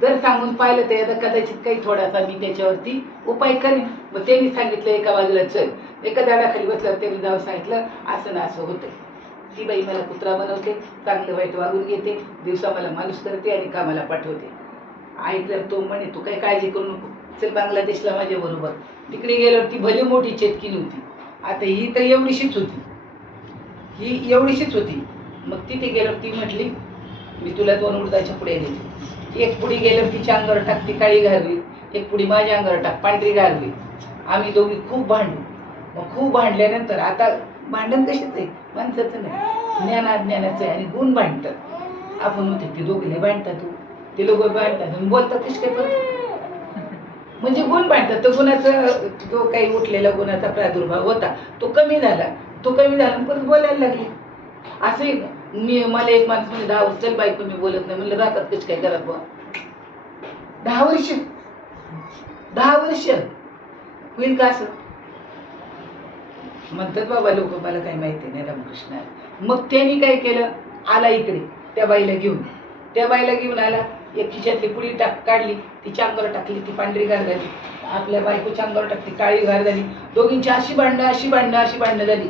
जर सांगून पाहिलं तर कदाचित काही थोडासा मी त्याच्यावरती उपाय करेन. मग त्यांनी सांगितलं एका बाजूला चल, एका झाडाखाली बसल्यावर त्यांनी जाऊन सांगितलं असं ना असं होतंय. ती बाई मला कुत्रा बनवते, चांगलं वाईट वागून घेते, दिवसा मला माणूस करते आणि कामाला पाठवते. ऐकल्यावर तो म्हणे तू काही काळजी करू नको, चल बांगलादेशला माझ्या बरोबर. तिकडे गेल्यावर ती भली मोठी चेटकी नव्हती, आता ही तर एवढीशीच होती, ही एवढीशीच होती. मग तिथे गेल्यावर ती म्हटली मी तुला 2 उडदाच्या पुड्या देते. एक पुडी गेल्यावर तिच्या अंगावर टाक, ती काळी घालवी, एक पुडी माझ्या अंगावर टाक, पांढरी घालवी. आम्ही दोघी खूप भांडलो. मग खूप भांडल्यानंतर आता भांडण कशाच आहे, माणसाचं नाही, ज्ञान अज्ञानाचं आहे. आणि गुण भांडतात. आपण म्हणतो ते दोघे भांडतात, ते लोक भांडतात आणि बोलतात कसे काय परत, म्हणजे गुण भांडतात. तर गुणाचा जो काही उठलेला गुणाचा प्रादुर्भाव होता तो कमी झाला, तो कमी झाला परत बोलायला लागले. असं मला एक माणूस म्हणजे 10 वर्ष चल बायको मी बोलत नाही, म्हणलं राहतात कसं काय करत बा. 10 वर्ष 10 वर्ष होईल का असं म्हणतात बाबा लोक, मला काही माहिती नाही रामकृष्ण. मग त्यांनी काय केलं, आला इकडे त्या बाईला घेऊन, त्या बाईला घेऊन आला, एक खिशातली पुडी काढली, तिच्या अंगावर टाकली, ती पांढरी घार झाली. आपल्या बायकोच्या अंगावर टाकली, काळी घार झाली. दोघींची अशी भांडणं झाली,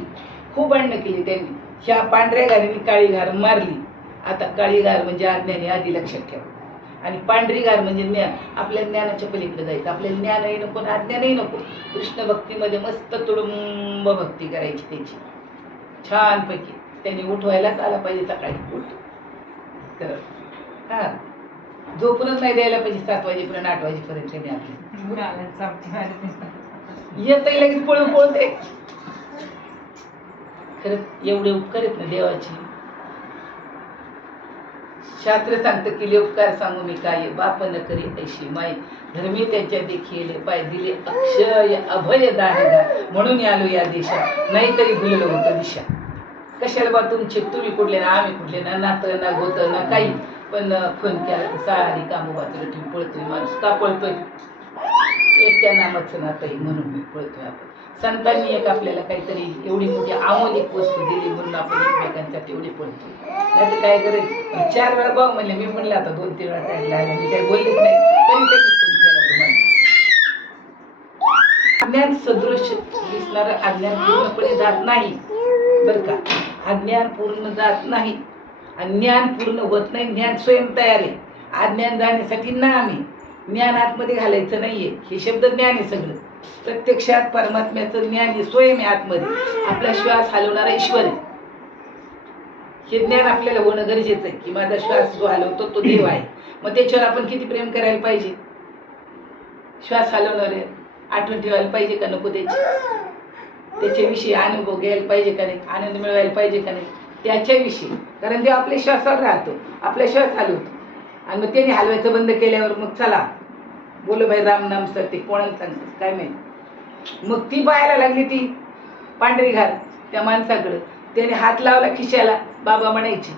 खूप भांडणं केली त्यांनी. ह्या पांढऱ्या घारीने काळी घार मारली. आता काळी घार म्हणजे अज्ञानी, आधी लक्षात ठेवा. आणि पांढरी घार म्हणजे ज्ञान. आपल्या ज्ञानाच्या पलीकडे जायचं, आपल्याला ज्ञानही नको अज्ञानही नको. कृष्ण भक्तीमध्ये मस्त तुडुंब भक्ती करायची त्याची छानपैकी. त्यांनी उठवायलाच आला पाहिजे, सकाळी उठ तर हा झोपूनच नाही द्यायला पाहिजे. 7 वाजेपर्यंत 8 वाजेपर्यंत त्यांनी आपले येतही लगेच पळून पळते. खरंच एवढे उपकार आहेत ना देवाचे. शास्त्र सांगतं की उपकार सांगू मी काय, बाप न करी ऐशी माय, धर्मी त्यांच्या देखील पाय दिले अक्षय अभय दानगा, म्हणून आलो या देशा, नाहीतरी भुललो होतं दिशा. कशाला बा तुमचे, तुम्ही कुठले ना आम्ही कुठले ना, नातं ना गोतं ना काही, पण फोन केला तर सारी कामं बाजूला ठेवून पळतोय माणूस. का पळतोय, एकट्या नामाचं नातंही म्हणून मी पळतोय. आपण संतांनी एक आपल्याला काहीतरी एवढी मोठी अमोलिक वस्तू दिली म्हणून आपण एकमेकांसाठी एवढी पळतो. नाही तर काय करायचं. 4 वेळा भाऊ म्हणले, मी म्हणलं आता 2-3 वेळा साईडला आला, मी काही बोललेच नाही, तरी त्यांनी फोन केला तुम्हाला. अज्ञान सदृश दिसणारं अज्ञान पूर्णपणे जात नाही बरं का. अज्ञान पूर्ण जात नाही आणि ज्ञान पूर्ण होत नाही. ज्ञान स्वयं तयार आहे. अज्ञान जाण्यासाठी ना आम्ही ज्ञान आतमध्ये घालायचं नाहीये. हे शब्द ज्ञान आहे सगळं. प्रत्यक्षात परमात्म्याचं ज्ञान हे स्वयं आहे आतमध्ये. आपला श्वास हलवणारा ईश्वर आहे. हे ज्ञान आपल्याला होणं गरजेचं आहे की माझा श्वास जो हलवतो तो देव आहे. मग त्याच्यावर आपण किती प्रेम करायला पाहिजे. श्वास हलवणारे आठवण ठेवायला पाहिजे का नको त्याच्याविषयी अनुभव घ्यायला पाहिजे का नाही, आनंद मिळवायला पाहिजे का नाही त्याच्याविषयी. कारण ते आपल्या श्वासावर राहतो, आपला श्वास हलवतो. आणि मग त्याने हलवायचं बंद केल्यावर मग चला बोलो भाई राम नाम सत्य, कोणाला सांगतात काय माहिती. मग ती पाहायला लागली ती पांढरी घाल त्या माणसाकडं. त्याने हात लावला खिशाला, बाबा म्हणायची